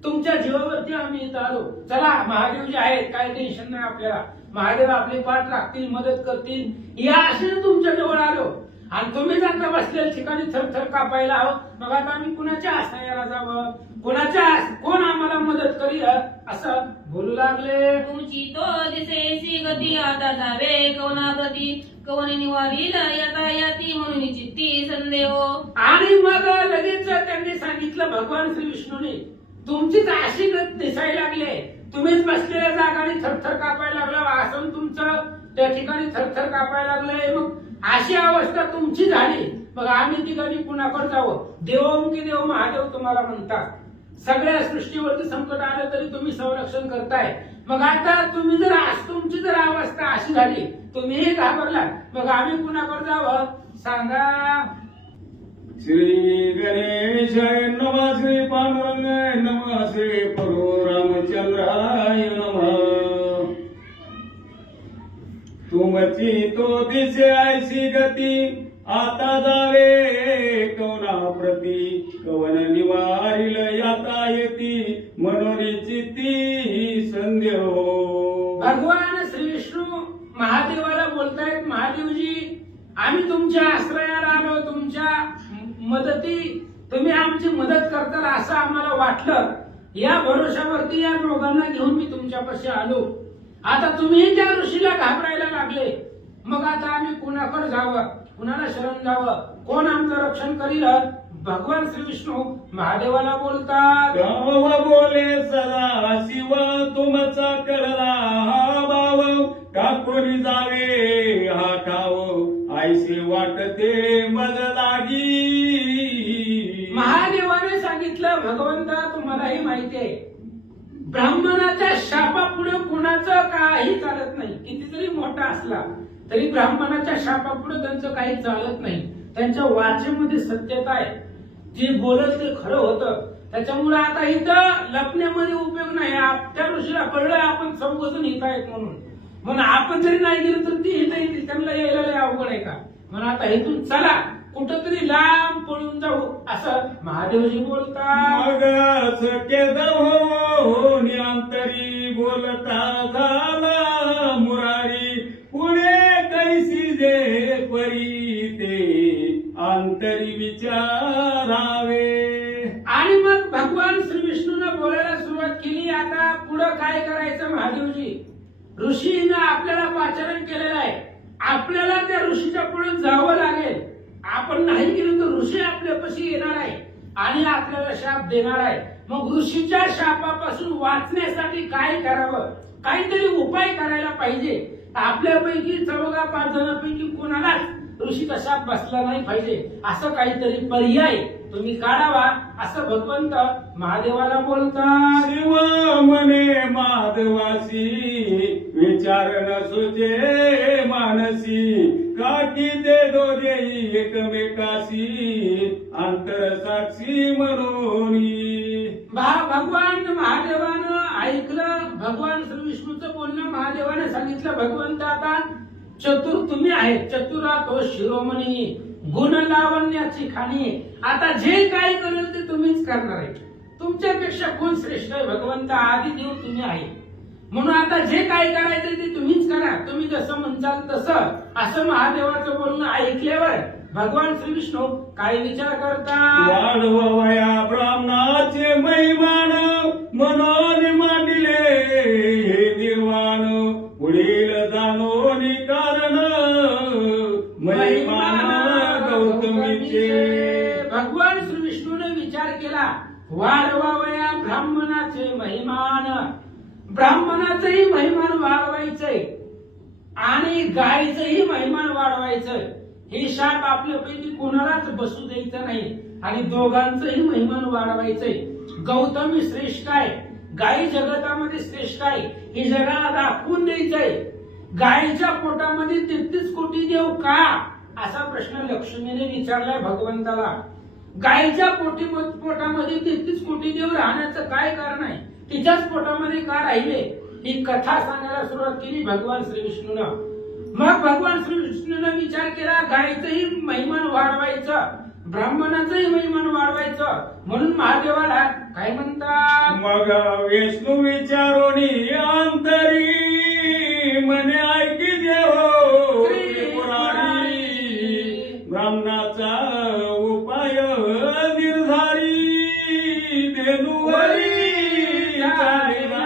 तुमच्या जीवावरती आम्ही इथं आलो. चला महादेव जे आहेत काय टेन्शन नाही आपल्याला, महादेव आपली पाठ राखतील, मदत करतील, या आशेने तुमच्या जवळ आलो. आणि तुम्ही आता बसलेल्या ठिकाणी थरथर कापायला आहोत. मग आता आम्ही कुणाच्या आश्रयाला जावं, कोण आम्हाला मदत करील असं बोलू लागले. तुमची तो दिसेसी गती आता जावे कवनाप्रती कवने निवारील यथा याती म्हणून चित्ती संदेह. आणि मग लगेच त्यांनी सांगितलं भगवान श्री विष्णूने, तुमचीच अशी गत दिसायला लागले, तुम्हीच बसलेल्या जागाने थरथर कापायला लागला, आसन तुमचं त्या ठिकाणी थरथर कापायला लागलंय. मग अशी अवस्था तुमची झाली, मग आम्ही ठिकाणी कुणाकडे जावं. देवोमुखी देव महादेव तुम्हाला म्हणतात. सगळ्या सृष्टीवरती संकट आलं तरी तुम्ही संरक्षण करताय. मग आता तुम्ही जर तुमची जर अवस्था अशी झाली, तुम्हीही घाबरला, मग आम्ही कुणाकडे जावं सांगा. श्री गणेशाय नमः, श्री पांडुरंगाय नमः, श्री प्रभू रामचंद्राय नमः. तुमची तो दिसे ऐशी गती आता जावे कवना प्रती कवन निवारिल याता येती मनोरी चित्ती संदेह. भगवान श्री विष्णू महादेवाला बोलतायत, महादेवजी आम्ही तुमच्या आश्रयाला आलो, तुमच्या मदती तुम्ही आमची मदत करताल असं आम्हाला वाटलं. या भरोशावरती या दोघांना घेऊन मी तुमच्यापाशी आलो. आता तुम्ही त्या ऋषीला घाबरायला लागले, मग आता आम्ही कुणाकडे जावं, कुणाला शरण जावं, कोण आमचं रक्षण करील. भगवान श्री विष्णू महादेवाला बोलतात, गाव बोले सदा शिव तुमचा करला हा भाव काकोनी जावे हा ठाव ऐसे वाटते मज लागी. महादेवाने सांगितलं, भगवंता तुम्हालाही माहिती आहे ब्राह्मणाच्या शापापुढे कुणाचं काही चालत नाही. किती जरी मोठा असला तरी ब्राह्मणाच्या शापापुढे त्यांचं काही चालत नाही. त्यांच्या वाचेमध्ये सत्यता आहे, जे बोलत ते खरं होतं. त्याच्यामुळे आता इथं लपण्यामध्ये उपयोग नाही. त्या ऋषीला कळलं आपण चौघजण इथं आहेत म्हणून आपण जरी नाही गेलो तर ती इथं येतील, त्यांना यायला लय अवघड आहे का. म्हणून आता इथून चला कुठंतरी लांब पळून जाऊ असं महादेवजी बोलतात. मग केदवोनी अंतरी बोलता झाला मुरारी पुढे कैसी जे परी ते अंतरी विचारावे. आणि मग भगवान श्री विष्णूने बोलायला सुरुवात केली. आता पुढं काय करायचं महादेवजी, ऋषीनं आपल्याला पाचारण केलेलं आहे, आपल्याला त्या ऋषीच्या पुढे जावं लागेल. आपण नाही गेलो तर ऋषी आपल्यापाशी येणार आहे आणि आपल्याला शाप देणार आहे. मग ऋषीच्या शापापासून वाचण्यासाठी काय करावं, काहीतरी उपाय करायला पाहिजे. आपल्यापैकी 4-5 जणांपैकी कोणालाच ऋषीचा शाप बसला नाही पाहिजे, असं काहीतरी पर्याय तुम्ही काढावा असं भगवंत महादेवाला बोलतात. शिव म्हणे माधवासी विचार न सुचे मानसी काकी ते दोघे एकमेकाशी अंतर साक्षी म्हणून. भगवान महादेवानं ऐकलं, भगवान श्री विष्णूचं बोलणं महादेवाने सांगितलं, भगवंत आता चतुर तुम्ही आहेत, चतुरा तो शिरोमणी गुण लावण्याची खाणी. आता जे काय करेल ते तुम्हीच करणार आहे, तुमच्यापेक्षा कोण श्रेष्ठ आहे. भगवंत आदी देव तुम्ही आहे, म्हणून आता जे काय करायचं ते तुम्हीच करा, तुम्ही जसं म्हणताल तसं. असं महादेवाचं बोलणं ऐकल्यावर भगवान श्री विष्णू काय विचार करतात. वाढवया ब्राह्मणाचे महिमान मनोन मांडिले हे निर्वाण पुढील जाणोनी कारण महिमान गौतमीचे. भगवान श्री विष्णूने विचार केला, वाढवावया ब्राह्मणाचे महिमान, ब्राह्मणाचंही महिमान वाढवायचंय आणि गायचंही महिमान वाढवायचंय. हे शाप आपल्यापैकी कोणालाच बसू द्यायचं नाही आणि दोघांचंही महिमान वाढवायचंय. गौतमी श्रेष्ठ आहे, गायी जगतामध्ये श्रेष्ठ आहे, हे जगाला दाखवून द्यायचंय. गायीच्या पोटामध्ये 33 कोटी देव का, असा प्रश्न लक्ष्मीने विचारलाय भगवंताला. गायीच्या पोटामध्ये 33 कोटी देव राहण्याचं काय कारण आहे तिच्याच पोटामध्ये का राहिले, ही कथा सांगायला सुरुवात केली भगवान श्री विष्णूनं. मग भगवान श्री विष्णूनं विचार केला, गायचंही महिमान वाढवायचं, ब्राह्मणाचंही महिमान वाढवायचं, म्हणून महादेवाला काय म्हणतात, मग विष्णू विचारोनी अंतरी मने ऐकी देव त्रिपुरारी, ब्राह्मणाचा उपाय निर्धारी देनुवरी चालिना.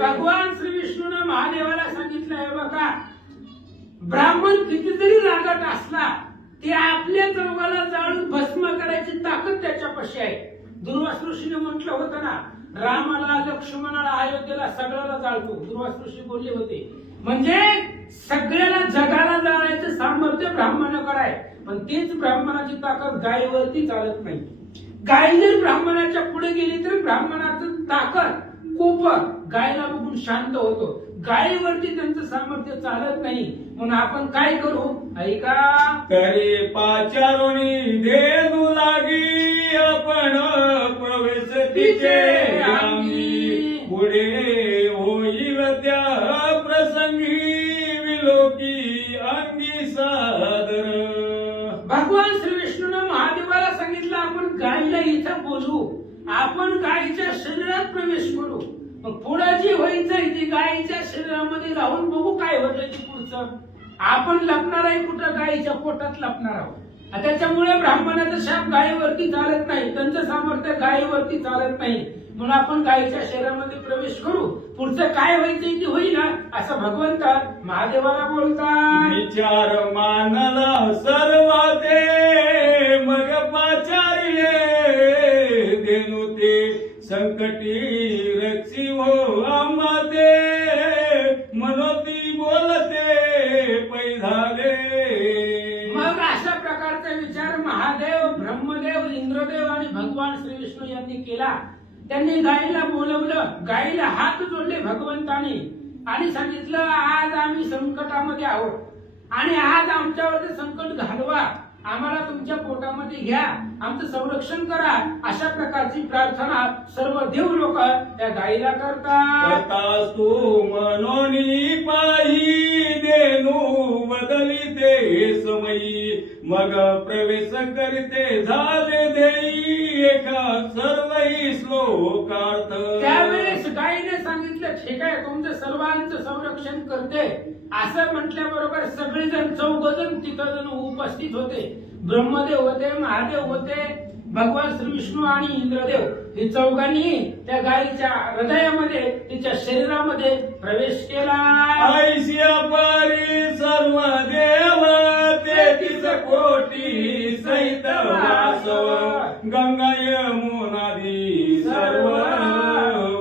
भगवान श्री विष्णूनं महादेवाला सांगितलंय बघा, ब्राह्मण कितीतरी रागात असला ते आपल्या चौघाला जाळून भस्म करायची ताकद त्याच्यापाशी आहे. दुर्वास ऋषीने म्हटलं होतं ना, रामाला, लक्ष्मणाला, अयोध्येला सगळ्याला जाळतो. दुर्वास ऋषी बोलले होते, म्हणजे सगळ्याला जगाला जाळायचं सामर्थ्य ब्राह्मणाकडे आहे. पण तेच ब्राह्मणाची ताकद गायीवरती चालत नाही. गाय जर ब्राह्मणाच्या पुढे गेली तर ब्राह्मणाचं ताकद खूप गायला बघून शांत होतो. गायीवरती त्यांचं सामर्थ्य चालत नाही. म्हणून आपण काय करू, ऐका, तरी पाचारोनी देनु लागी आपण प्रवेश तिचे अंगी, पुढे होईल त्या प्रसंगी विलोकी अंगी सादर. भगवान श्री विष्णूनं महादेवाला सांगितलं, आपण गायीला इथं बोलू, आपण गायीच्या शरीरात प्रवेश करू. मग पुढे जी व्हायचंय ती गायीच्या शरीरामध्ये जाऊन बघू काय होतं ते पुढचं. आपण लपणार आहे कुठं, गायीच्या पोटात लपणार आहोत. त्याच्यामुळे ब्राह्मणाचा शाप गायीवरती चालत नाही, त्यांचं सामर्थ्य गायीवरती चालत नाही. म्हणून आपण गायीच्या शरीरामध्ये प्रवेश करू, पुढचं काय व्हायचंय ते होईल असं भगवंत महादेवाला बोलतात. विचार मानला सर्व ते मग पाचारिले देनु ते संकटी रक्षी हो आम्हाते मनोती बोलते पै झाले. मग अशा प्रकारचा विचार महादेव, ब्रह्मदेव, इंद्रदेव आणि भगवान श्री विष्णू यांनी केला. त्यांनी गायीला बोलवलं, गायीला हात जोडले भगवंतानी आणि सांगितलं, आज आम्ही संकटामध्ये आहोत आणि आज आमच्यावर संकट घालवा, आम्हाला तुमच्या पोटामध्ये घ्या, आमचं संरक्षण करा. अशा प्रकारची प्रार्थना सर्व देव लोक त्या गायीला करतात. तू मनोनी पाही देनु बदली ते समयी, मग प्रवेश करीते झाले देई एका सर्वही श्लोकार्थ. त्यावेळेस गायीने सांगितलं, ठीक आहे, तुमचं सर्वांचं संरक्षण करते. असं म्हटल्याबरोबर सगळेजण, 14 जण तिथं जण उपस्थित होते. ब्रह्मदेव होते, महादेव होते, भगवान श्री विष्णू आणि इंद्रदेव, हे चौघांनी त्या गायीच्या हृदयामध्ये, तिच्या शरीरामध्ये प्रवेश केला. ऐशिया परी सर्व देव 33 कोटी सहित वासव, गंगा यमुनादी सर्व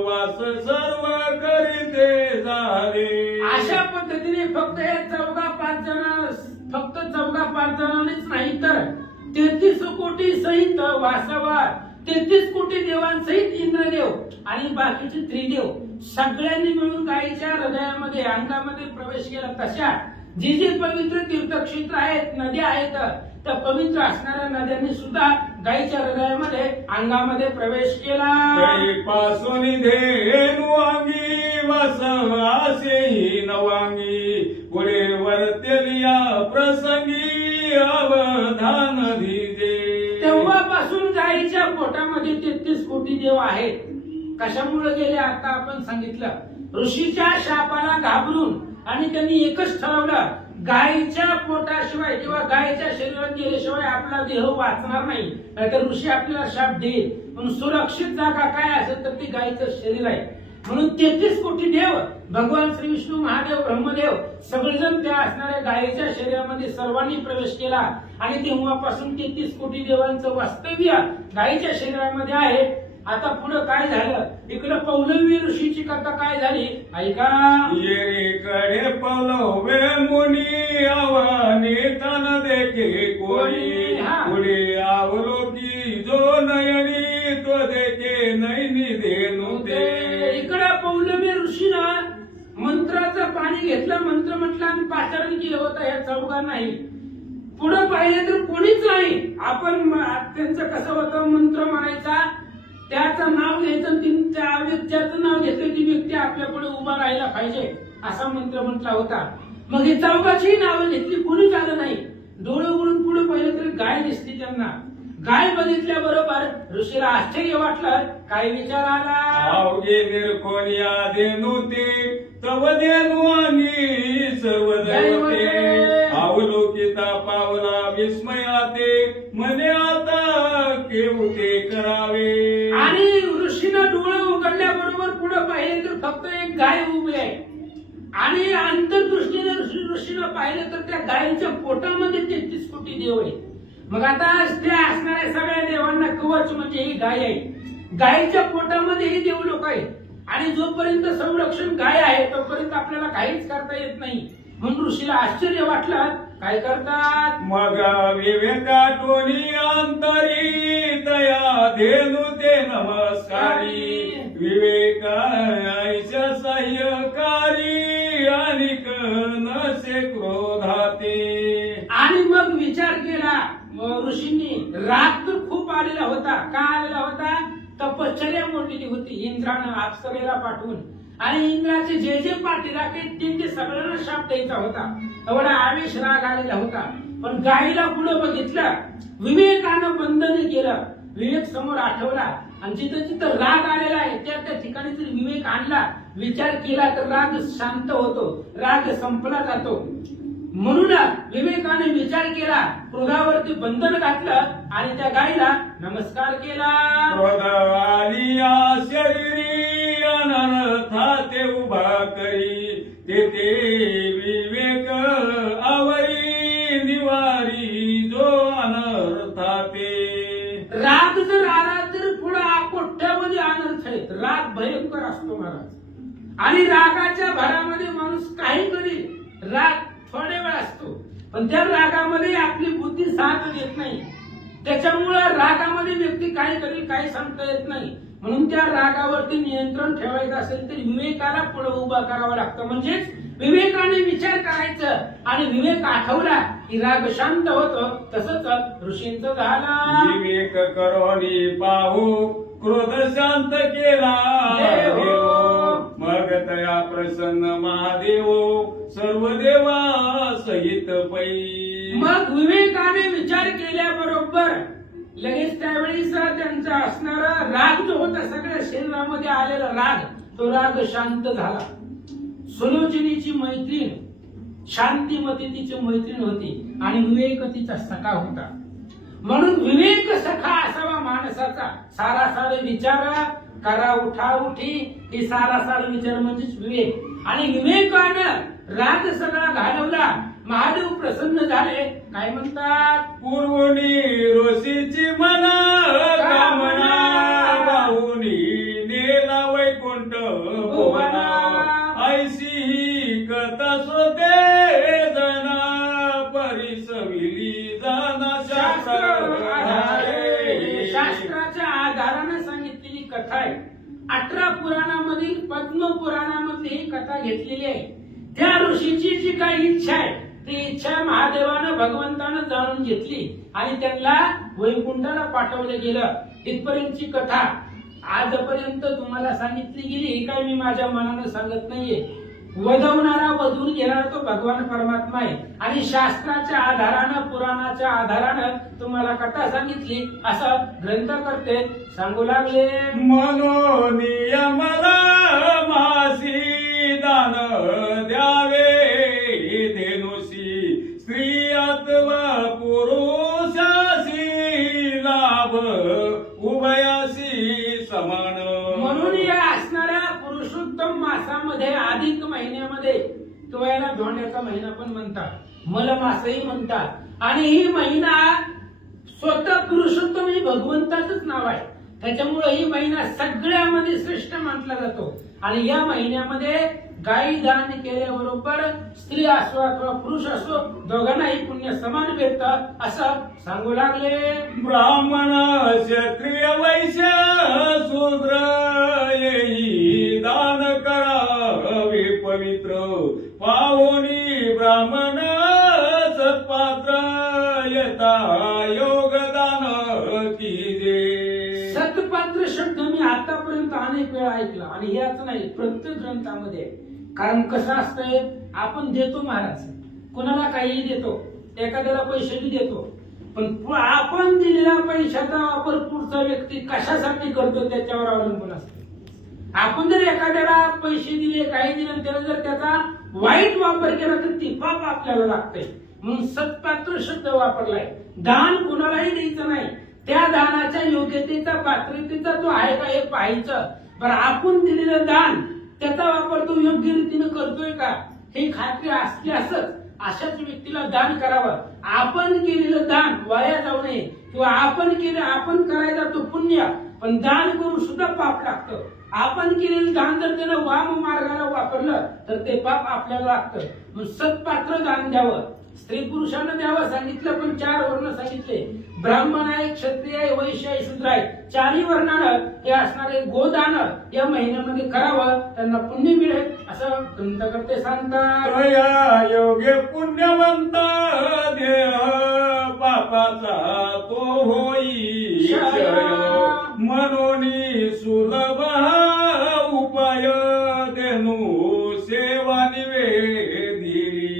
वास सर्व करीते झाले. अशा पद्धतीने फक्त हे 14-5 जणांनीच नाही तर 33 कोटी सहित वासवा, 33 कोटी देवांसहित इंद्रदेव आणि बाकीचे त्रिदेव सगळ्यांनी मिळून गायीच्या हृदयामध्ये, अंगामध्ये प्रवेश केला. तशा जे जे पवित्र तीर्थक्षेत्र आहेत, नद्या आहेत, त्या पवित्र असणाऱ्या नद्यांनी सुद्धा गायीच्या हृदयामध्ये, अंगामध्ये प्रवेश केला. पासून धेनु अंगी वासव असेही नवांगी, पुढे वर्तेलिया प्रसंगी अवधान दिजे. तेव्हापासून गायीच्या पोटामध्ये 33 कोटी देव आहेत. कशामुळे गेले आता आपण सांगितलं, ऋषीच्या शापाला घाबरून. आणि त्यांनी एकच ठरवलं, गायीच्या पोटाशिवाय किंवा गायीच्या शरीरात गेल्याशिवाय आपला देह वाचणार नाही, नाहीतर ऋषी आपल्याला शाप देईल. म्हणून सुरक्षित जागा काय असेल तर ती गायीचं शरीर आहे. म्हणून 33 कोटी देव, भगवान श्री विष्णू, महादेव, ब्रह्मदेव सगळेजण त्या असणाऱ्या गायीच्या शरीरामध्ये सर्वांनी प्रवेश केला. आणि तेव्हापासून 33 कोटी देवांचं वास्तव्य गायीच्या शरीरामध्ये आहे. आता पुढे काय झालं, इकडे पौलवी ऋषीची कथा काय झाली ऐका. येरीकडे पलवे मुनी आवानी तन देखे कोणी, पुढे अवलोकी जो नयनी तो देखे नैनी देनु ते. इकडे पौलवी ऋषीनं मंत्राचं पाणी घेतलं, मंत्र म्हटलं आणि पाचारण केलं होतं या चौघांनाही. पुढे पाहिलं तर कोणीच नाही. आपण त्यांचं कसं होतं, मंत्र म्हणायचा, त्याचं नाव घ्यायचं, ज्याचं नाव घेतलं ती व्यक्ती आपल्या पुढे उभा राहायला पाहिजे असा मंत्र म्हटला होता. मग ही चौघाची नावं घेतली, कुणीच आलं नाही. डोळे उघडून पुढे पाहिलं तरी गाय दिसली त्यांना. गाय बघितल्याबरोबर ऋषीला आश्चर्य वाटलं. काय विचार आला? आवगे निर्कोनिया देनु ते तव देनु आणि सर्व दैवते अवलोकिता पावला विस्मयाते मने आता केवते करावे. आणि ऋषीनं डोळे उघडल्याबरोबर पुढे पाहिले तर फक्त एक गाय उभी आहे. आणि अंतर्दृष्टीने ऋषीनं पाहिलं तर त्या गायीच्या पोटामध्ये 33 कोटी देव आहे. मग आता त्या असणाऱ्या सगळ्या देवांना कवच म्हणजे ही गाय आहे. गायीच्या पोटामध्ये ही देव लोक आहेत. आणि जोपर्यंत संरक्षण गाय आहे तोपर्यंत आपल्याला काहीच करता येत नाही. म्हणून ऋषीला आश्चर्य वाटलं. काय करतात? मग विवेका टोनी अंतरी तया धेनु ते नमस्कारी विवेका ऐशा सह्यकारी अनिक नसे क्रोधाते. आणि मग विचार केला ऋषींनी. राग तर खूप आलेला होता. का आलेला होता? तपश्चर्या मोडलेली होती इंद्रानं अप्सरेला पाठवून. आणि इंद्राचे जे जे पाठीराखे ते सगळ्यांना शाप द्यायचा होता. एवढा आवेश राग आलेला होता. पण गायीला पुढे बघितलं, विवेकानं बंधन केलं. विवेक समोर आठवला आणि जिथं जिथं राग आलेला आहे त्या ठिकाणी जर विवेक आणला, विचार केला तर राग शांत होतो, राग संपला जातो. म्हणून विवेकाने विचार केला, क्रोधावरती बंधन घातलं आणि त्या गायीला नमस्कार केला. क्रोध आलिया शरीरी अनर्था ते उभा करी ते विवेक आवरी निवारी जो अनर्था ते. राग जर आला तर पुढे कोठ्यामध्ये अनर्थ आहेत. राग भयंकर असतो महाराज. आणि रागाच्या भरामध्ये माणूस काही करेल. राग थोडे वेळ असतो पण त्या रागामध्ये आपली बुद्धी साथ देत नाही. त्याच्यामुळे रागामध्ये व्यक्ती काय करेल काही सांगता येत नाही. म्हणून त्या रागावरती नियंत्रण ठेवायचं असेल तर विवेकाला पुढे उभा करावा लागतं. म्हणजेच विवेकाने विचार करायचं आणि विवेक आठवला की राग शांत होतो. तसंच ऋषींचं झालं. विवेक करोनी पाहू क्रोध शांत केला देव. मग तया प्रसन्न महादेव सर्व देवा सहित पै. मग विवेकाने विचार केल्याबरोबर लगेच त्यावेळी त्यांचा असणारा राग जो होता सगळ्या शरीरामध्ये आलेला राग, तो राग शांत झाला. सुलोचनीची मैत्रीण शांतीमती तिची मैत्रीण होती आणि विवेक तिचा सखा होता. म्हणून विवेक सखा असावा माणसाचा. सारासार विचार करा उठा उठी हे सारासार विचार म्हणजेच विवेक. आणि विवेकानं राग सगळा घालवला. महादेव प्रसन्न झाले. काय म्हणतात? पूर्वनी ऋषीची मना कामना बाहुनी नेला वैकुंठ भुवना. ऐशी कथा श्रोते जना परिसविली जाना शास्त्र आधारे. शास्त्राच्या आधाराने सांगितलेली कथा आहे. 18 पुराणामधील पद्म पुराणामधली ही कथा घेतलेली आहे. त्या ऋषीची जी काही इच्छा आहे ती इच्छा महादेवानं भगवंतानं जाणून घेतली आणि त्यांना वैकुंठाला पाठवलं गेलं. इथपर्यंतची कथा आजपर्यंत तुम्हाला सांगितली गेली. ही काय मी माझ्या मनानं सांगत नाहीये. वधवणारा वधून घेणारा तो भगवान परमात्मा आहे. आणि शास्त्राच्या आधारानं पुराणाच्या आधारानं तुम्हाला कथा सांगितली असं ग्रंथ करते सांगू लागले. मनोनियमला मासी दान द्यावे धेनुसी स्त्री अथवा पुरुषासी लाभ उभयासी समान. म्हणून या असणाऱ्या पुरुषोत्तम मासामध्ये अधिक महिन्यामध्ये तो याला धोंड्याचा महिना पण म्हणतात, मलमासही म्हणतात. आणि ही महिना स्वतः पुरुषोत्तम ही भगवंताचंच नाव आहे. त्याच्यामुळे ही महिना सगळ्यामध्ये श्रेष्ठ मानला जातो. आणि या महिन्यामध्ये गायी दान केल्याबरोबर स्त्री असो अथवा पुरुष असो दोघांनाही पुण्य समान भेटतं असं सांगू लागले. ब्राह्मण क्षत्रिय वैश्य शूद्र येई दान करावे पवित्र पाहुनी ब्राह्मण सत्पात्र यथा योगदान कीजे. सत्पात्र सत्पात्र शब्द मी आतापर्यंत अनेक वेळा ऐकला आणि हेच नाही प्रत्येक ग्रंथामध्ये आहे. कारण कसं असतंय, आपण देतो महाराज, कोणाला काहीही देतो, एखाद्याला पैसेही देतो, पण आपण दिलेल्या पैशाचा वापर पुढचा व्यक्ती कशासाठी करतो त्याच्यावर अवलंबून असतो. आपण जर एखाद्याला पैसे दिले, काही दिले, त्याला जर त्याचा वाईट वापर केला तर ती पाप आपल्याला लागतंय. म्हणून सत्पात्र शब्द वापरलाय. दान कुणालाही द्यायचं नाही, त्या दानाच्या योग्यतेचा पात्रतेचा तो आहे का हे पाहायचं. बरं, आपण दिलेलं दान त्याचा वापर तो योग्य रीतीने करतोय का हे खात्री असल्यासच अशाच व्यक्तीला दान करावं. आपण केलेलं दान वाया जाऊ नये, किंवा आपण करायचा तो पुण्य, पण दान करून सुद्धा पाप लागतं. आपण केलेलं दान जर त्यानं वाम मार्गाला वापरलं तर ते पाप आपल्याला लागतं. मग सत्पात्र दान द्यावं. स्त्री पुरुषांना द्यावं सांगितलं, पण 4 वर्ण सांगितले. ब्राह्मण आहे, क्षत्रिय आहे, वैश्य आहे, शूद्र आहे. 4ही वर्णानं हे असणारे गोदान या महिन्यामध्ये करावं, त्यांना पुण्य मिळेल असं ग्रंथकर्ते सांगतात. तया योगे पुण्यवंत देह पापाचा तो होई क्षय. म्हणून सुलभ उपाय देणू सेवा निवेदिली.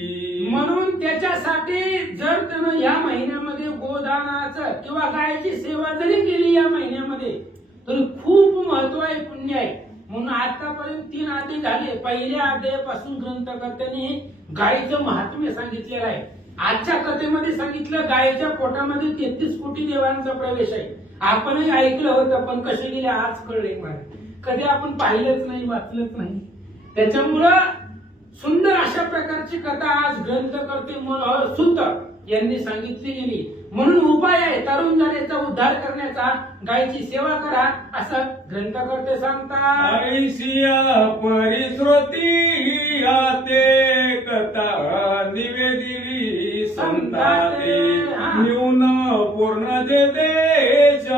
म्हणून त्याच्यासाठी जर त्यानं या महिन्यामध्ये गोदानाचं किंवा गायची सेवा जरी केली या महिन्यामध्ये तर खूप महत्व आहे, पुण्य आहे. म्हणून आतापर्यंत 3 अध्याय झाले. पहिल्या अध्यायापासून ग्रंथकर्त्यांनी गायीचं महात्म्य सांगितलेलं आहे. आजच्या कथेमध्ये सांगितलं गायीच्या पोटामध्ये 33 कोटी देवांचा प्रवेश आहे. आपणही ऐकलं होतं, पण कसे गेले आज कळले मला. कधी आपण पाहिलंच नाही, वाचलंच नाही. त्याच्यामुळं सुंदर अशा प्रकारची कथा आज ग्रंथकर्ते मनोहर सूत यांनी सांगितली गेली. म्हणून उपाय आहे तरुण जाण्याचा उद्धार करण्याचा, गायीची सेवा करा असं ग्रंथकर्ते सांगतात. ऐसिया परिश्रोती आते कथा निवेदिली संताते. न्यून पूर्ण जे देश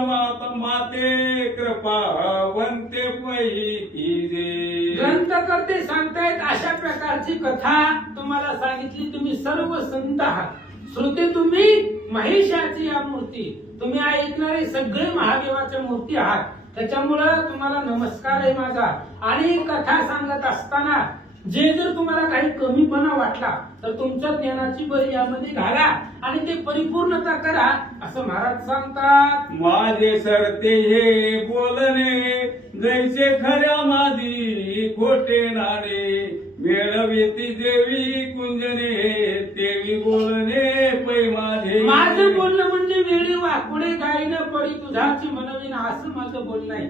माते कृपावंते पैकी जे. ग्रंथकर्ते सांगतायत अशा प्रकारची कथा तुम्हाला सांगितली. तुम्ही सर्व संत आहात, श्रोते तुम्ही महिषाची या मूर्ती, तुम्ही ऐकणारे सगळे महादेवाच्या मूर्ती आहात. त्याच्यामुळं तुम्हाला नमस्कार आहे माझा. आणि कथा सांगत असताना जे जर तुम्हाला काही कमीपणा वाटला तर तुमच्या ज्ञानाची भर यामध्ये घाला आणि ते परिपूर्णता करा असं महाराज सांगतात. माझे सरते हे बोलणे जैसे खऱ्या माझी खोटे नाणे. वेळवेती देवी कुंजने तेवी बोलणे पै माझे. माझं बोलणं म्हणजे वेळी वाकुडे गायनं पडी तुझाची मनवीन असं माझं बोलणं आहे.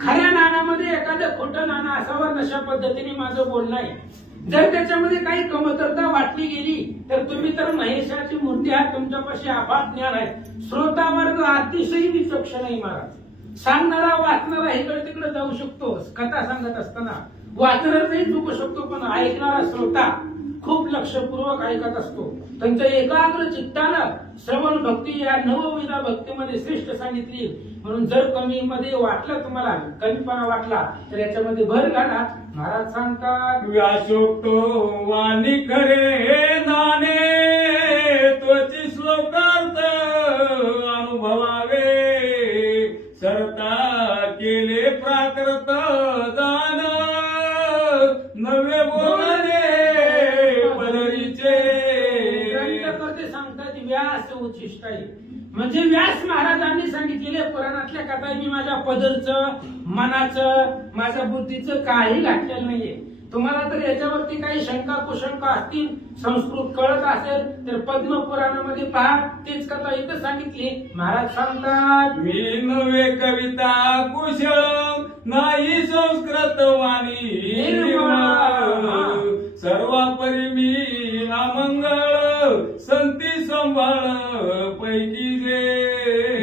खऱ्या नाण्यामध्ये एखादं खोटं नाणं असावं अशा पद्धतीने माझं बोलणं आहे. जर त्याच्यामध्ये काही कमतरता वाटली गेली तर तुम्ही तर महेशाची मूर्ती आहात, तुमच्यापाशी अफाट ज्ञान आहे. श्रोतावर्ग अतिशय विचक्षण आहे महाराज. सांगणारा वाचणारा इकडे तिकडे जाऊ शकतो कथा सांगत असताना, वाचणाराही चुकू शकतो, पण ऐकणारा श्रोता खूप लक्षपूर्वक ऐकत असतो. त्यांच्या एकाग्र चित्तानं श्रवण भक्ती या नवविधा भक्तीमध्ये श्रेष्ठ सांगितली. म्हणून जर कमी मध्ये वाटलं, तुम्हाला कमीपणा वाटला तर याच्यामध्ये भर घाला. महाराज सांगतात व्यासोक्तो वाणी खरे नाणे त्वची श्लोकार्थ अनुभवावे. सरता केले प्राकृत दान नवे बोलणे पदरीचे. ग्रंथकर्ते सांगतात व्यास उच्छिष्ट आहे. म्हणजे व्यास महाराजांनी सांगितलेल्या पुराणातल्या कथा मी माझ्या पदरचं, मनाचं, माझ्या बुद्धीचं काही घातलेलं नाहीये. तुम्हाला तर याच्यावरती काही शंका कुशंका असतील, संस्कृत कळत असेल तर पद्म पुराणामध्ये पहा, तेच कथा इथं सांगितली. महाराज सांगतात मी नवे कविता कुशल नाही संस्कृत वाणी निर्मळ. सर्वापरी मी अमंगळ संती संभाळ पैकी जे.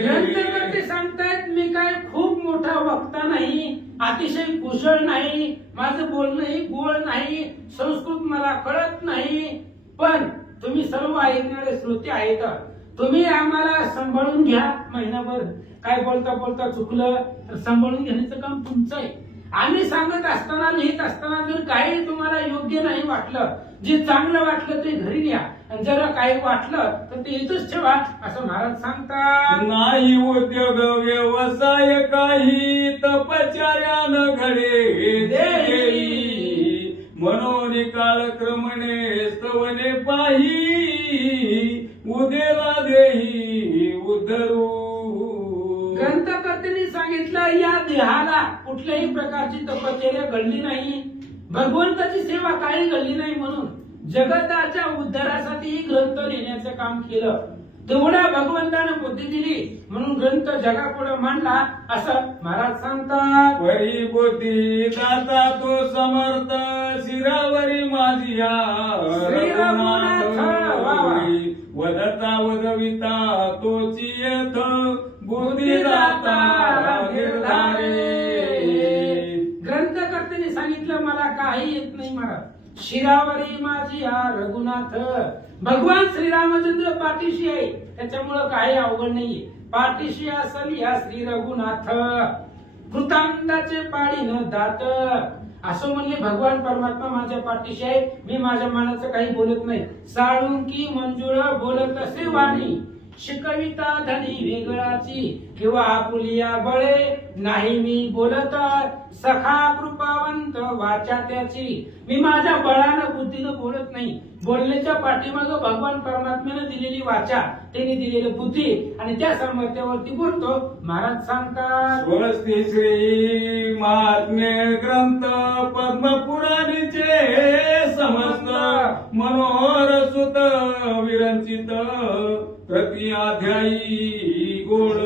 ग्रंथकर्ते सांगतायत मी काय खूप मोठा वक्ता नाही, अतिशय कुशल नाही, माझं बोलणंही गोळ नाही, संस्कृत मला कळत नाही, पण तुम्ही सर्व ऐकणारे श्रोते आहेत, तुम्ही आम्हाला सांभाळून घ्या. महिनाभर काय बोलता बोलता चुकलं तर सांभाळून घेण्याचं काम तुमचं आहे. आम्ही सांगत असताना, लिहित असताना जर काही तुम्हाला योग्य नाही वाटलं जे चांगलं वाटलं ते घरी न्या आणि जर काही वाटलं तर ते इथंच ठेवा असं महाराज सांगतात. नाही उद्योग व्यवसाय काही तपचार्यानं घडे देई मनोनी कालक्रमणे स्तवने पाही उदेला देही उद्धरू. ग्रंथकर्त्यांनी सांगितलं या देहाला कुठल्याही प्रकारची तपश्चर्या घडली नाही, भगवंताची सेवा काही घडली नाही, म्हणून जगताच्या उद्धारासाठी ग्रंथ लिहिण्याचं काम केलं. तेवढ्या भगवंतानं बुद्धी दिली म्हणून ग्रंथ जगापुढे मांडला असं महाराज सांगतात. वरी बुद्धी दाता तो समर्थ शिरावरी माझिया श्री रघुनाथ. वा वा. वदता वदविता तोची येथ बुद्धिदाता निर्धारे. ग्रंथकर्त्याने सांगितलं मला काही येत नाही महाराज, शिरावरी माझी हा रघुनाथ. भगवान श्रीरामचंद्र पाठीशी आहे त्याच्यामुळं काही अवघड नाहीये. पाठीशी असेल या श्री रघुनाथ कृतांताचे पाडी न दात. असं म्हणले भगवान परमात्मा माझ्या पाठीशी आहे, मी माझ्या मनाचं काही बोलत नाही. साळुंकी मंजुळ बोलत असे वाणी शिकविता धनी वेगळाची किंवा आपुलिया बळे नाही मी बोलत सखा कृपावंत वाचा त्याची. मी माझ्या बळानं बुद्धीनं बोलत नाही, बोलण्याच्या पाठीमागं भगवान परमात्म्याने दिलेली वाचा, त्यांनी दिलेली बुद्धी आणि त्या सामर्थ्यावरती बोलतो. महाराज सांगतात. स्वस्ती श्री महात्म्य ग्रंथ पद्मपुराणीचे समस्त मनोहर सुत विरंचित प्रति अध्यायी गोळ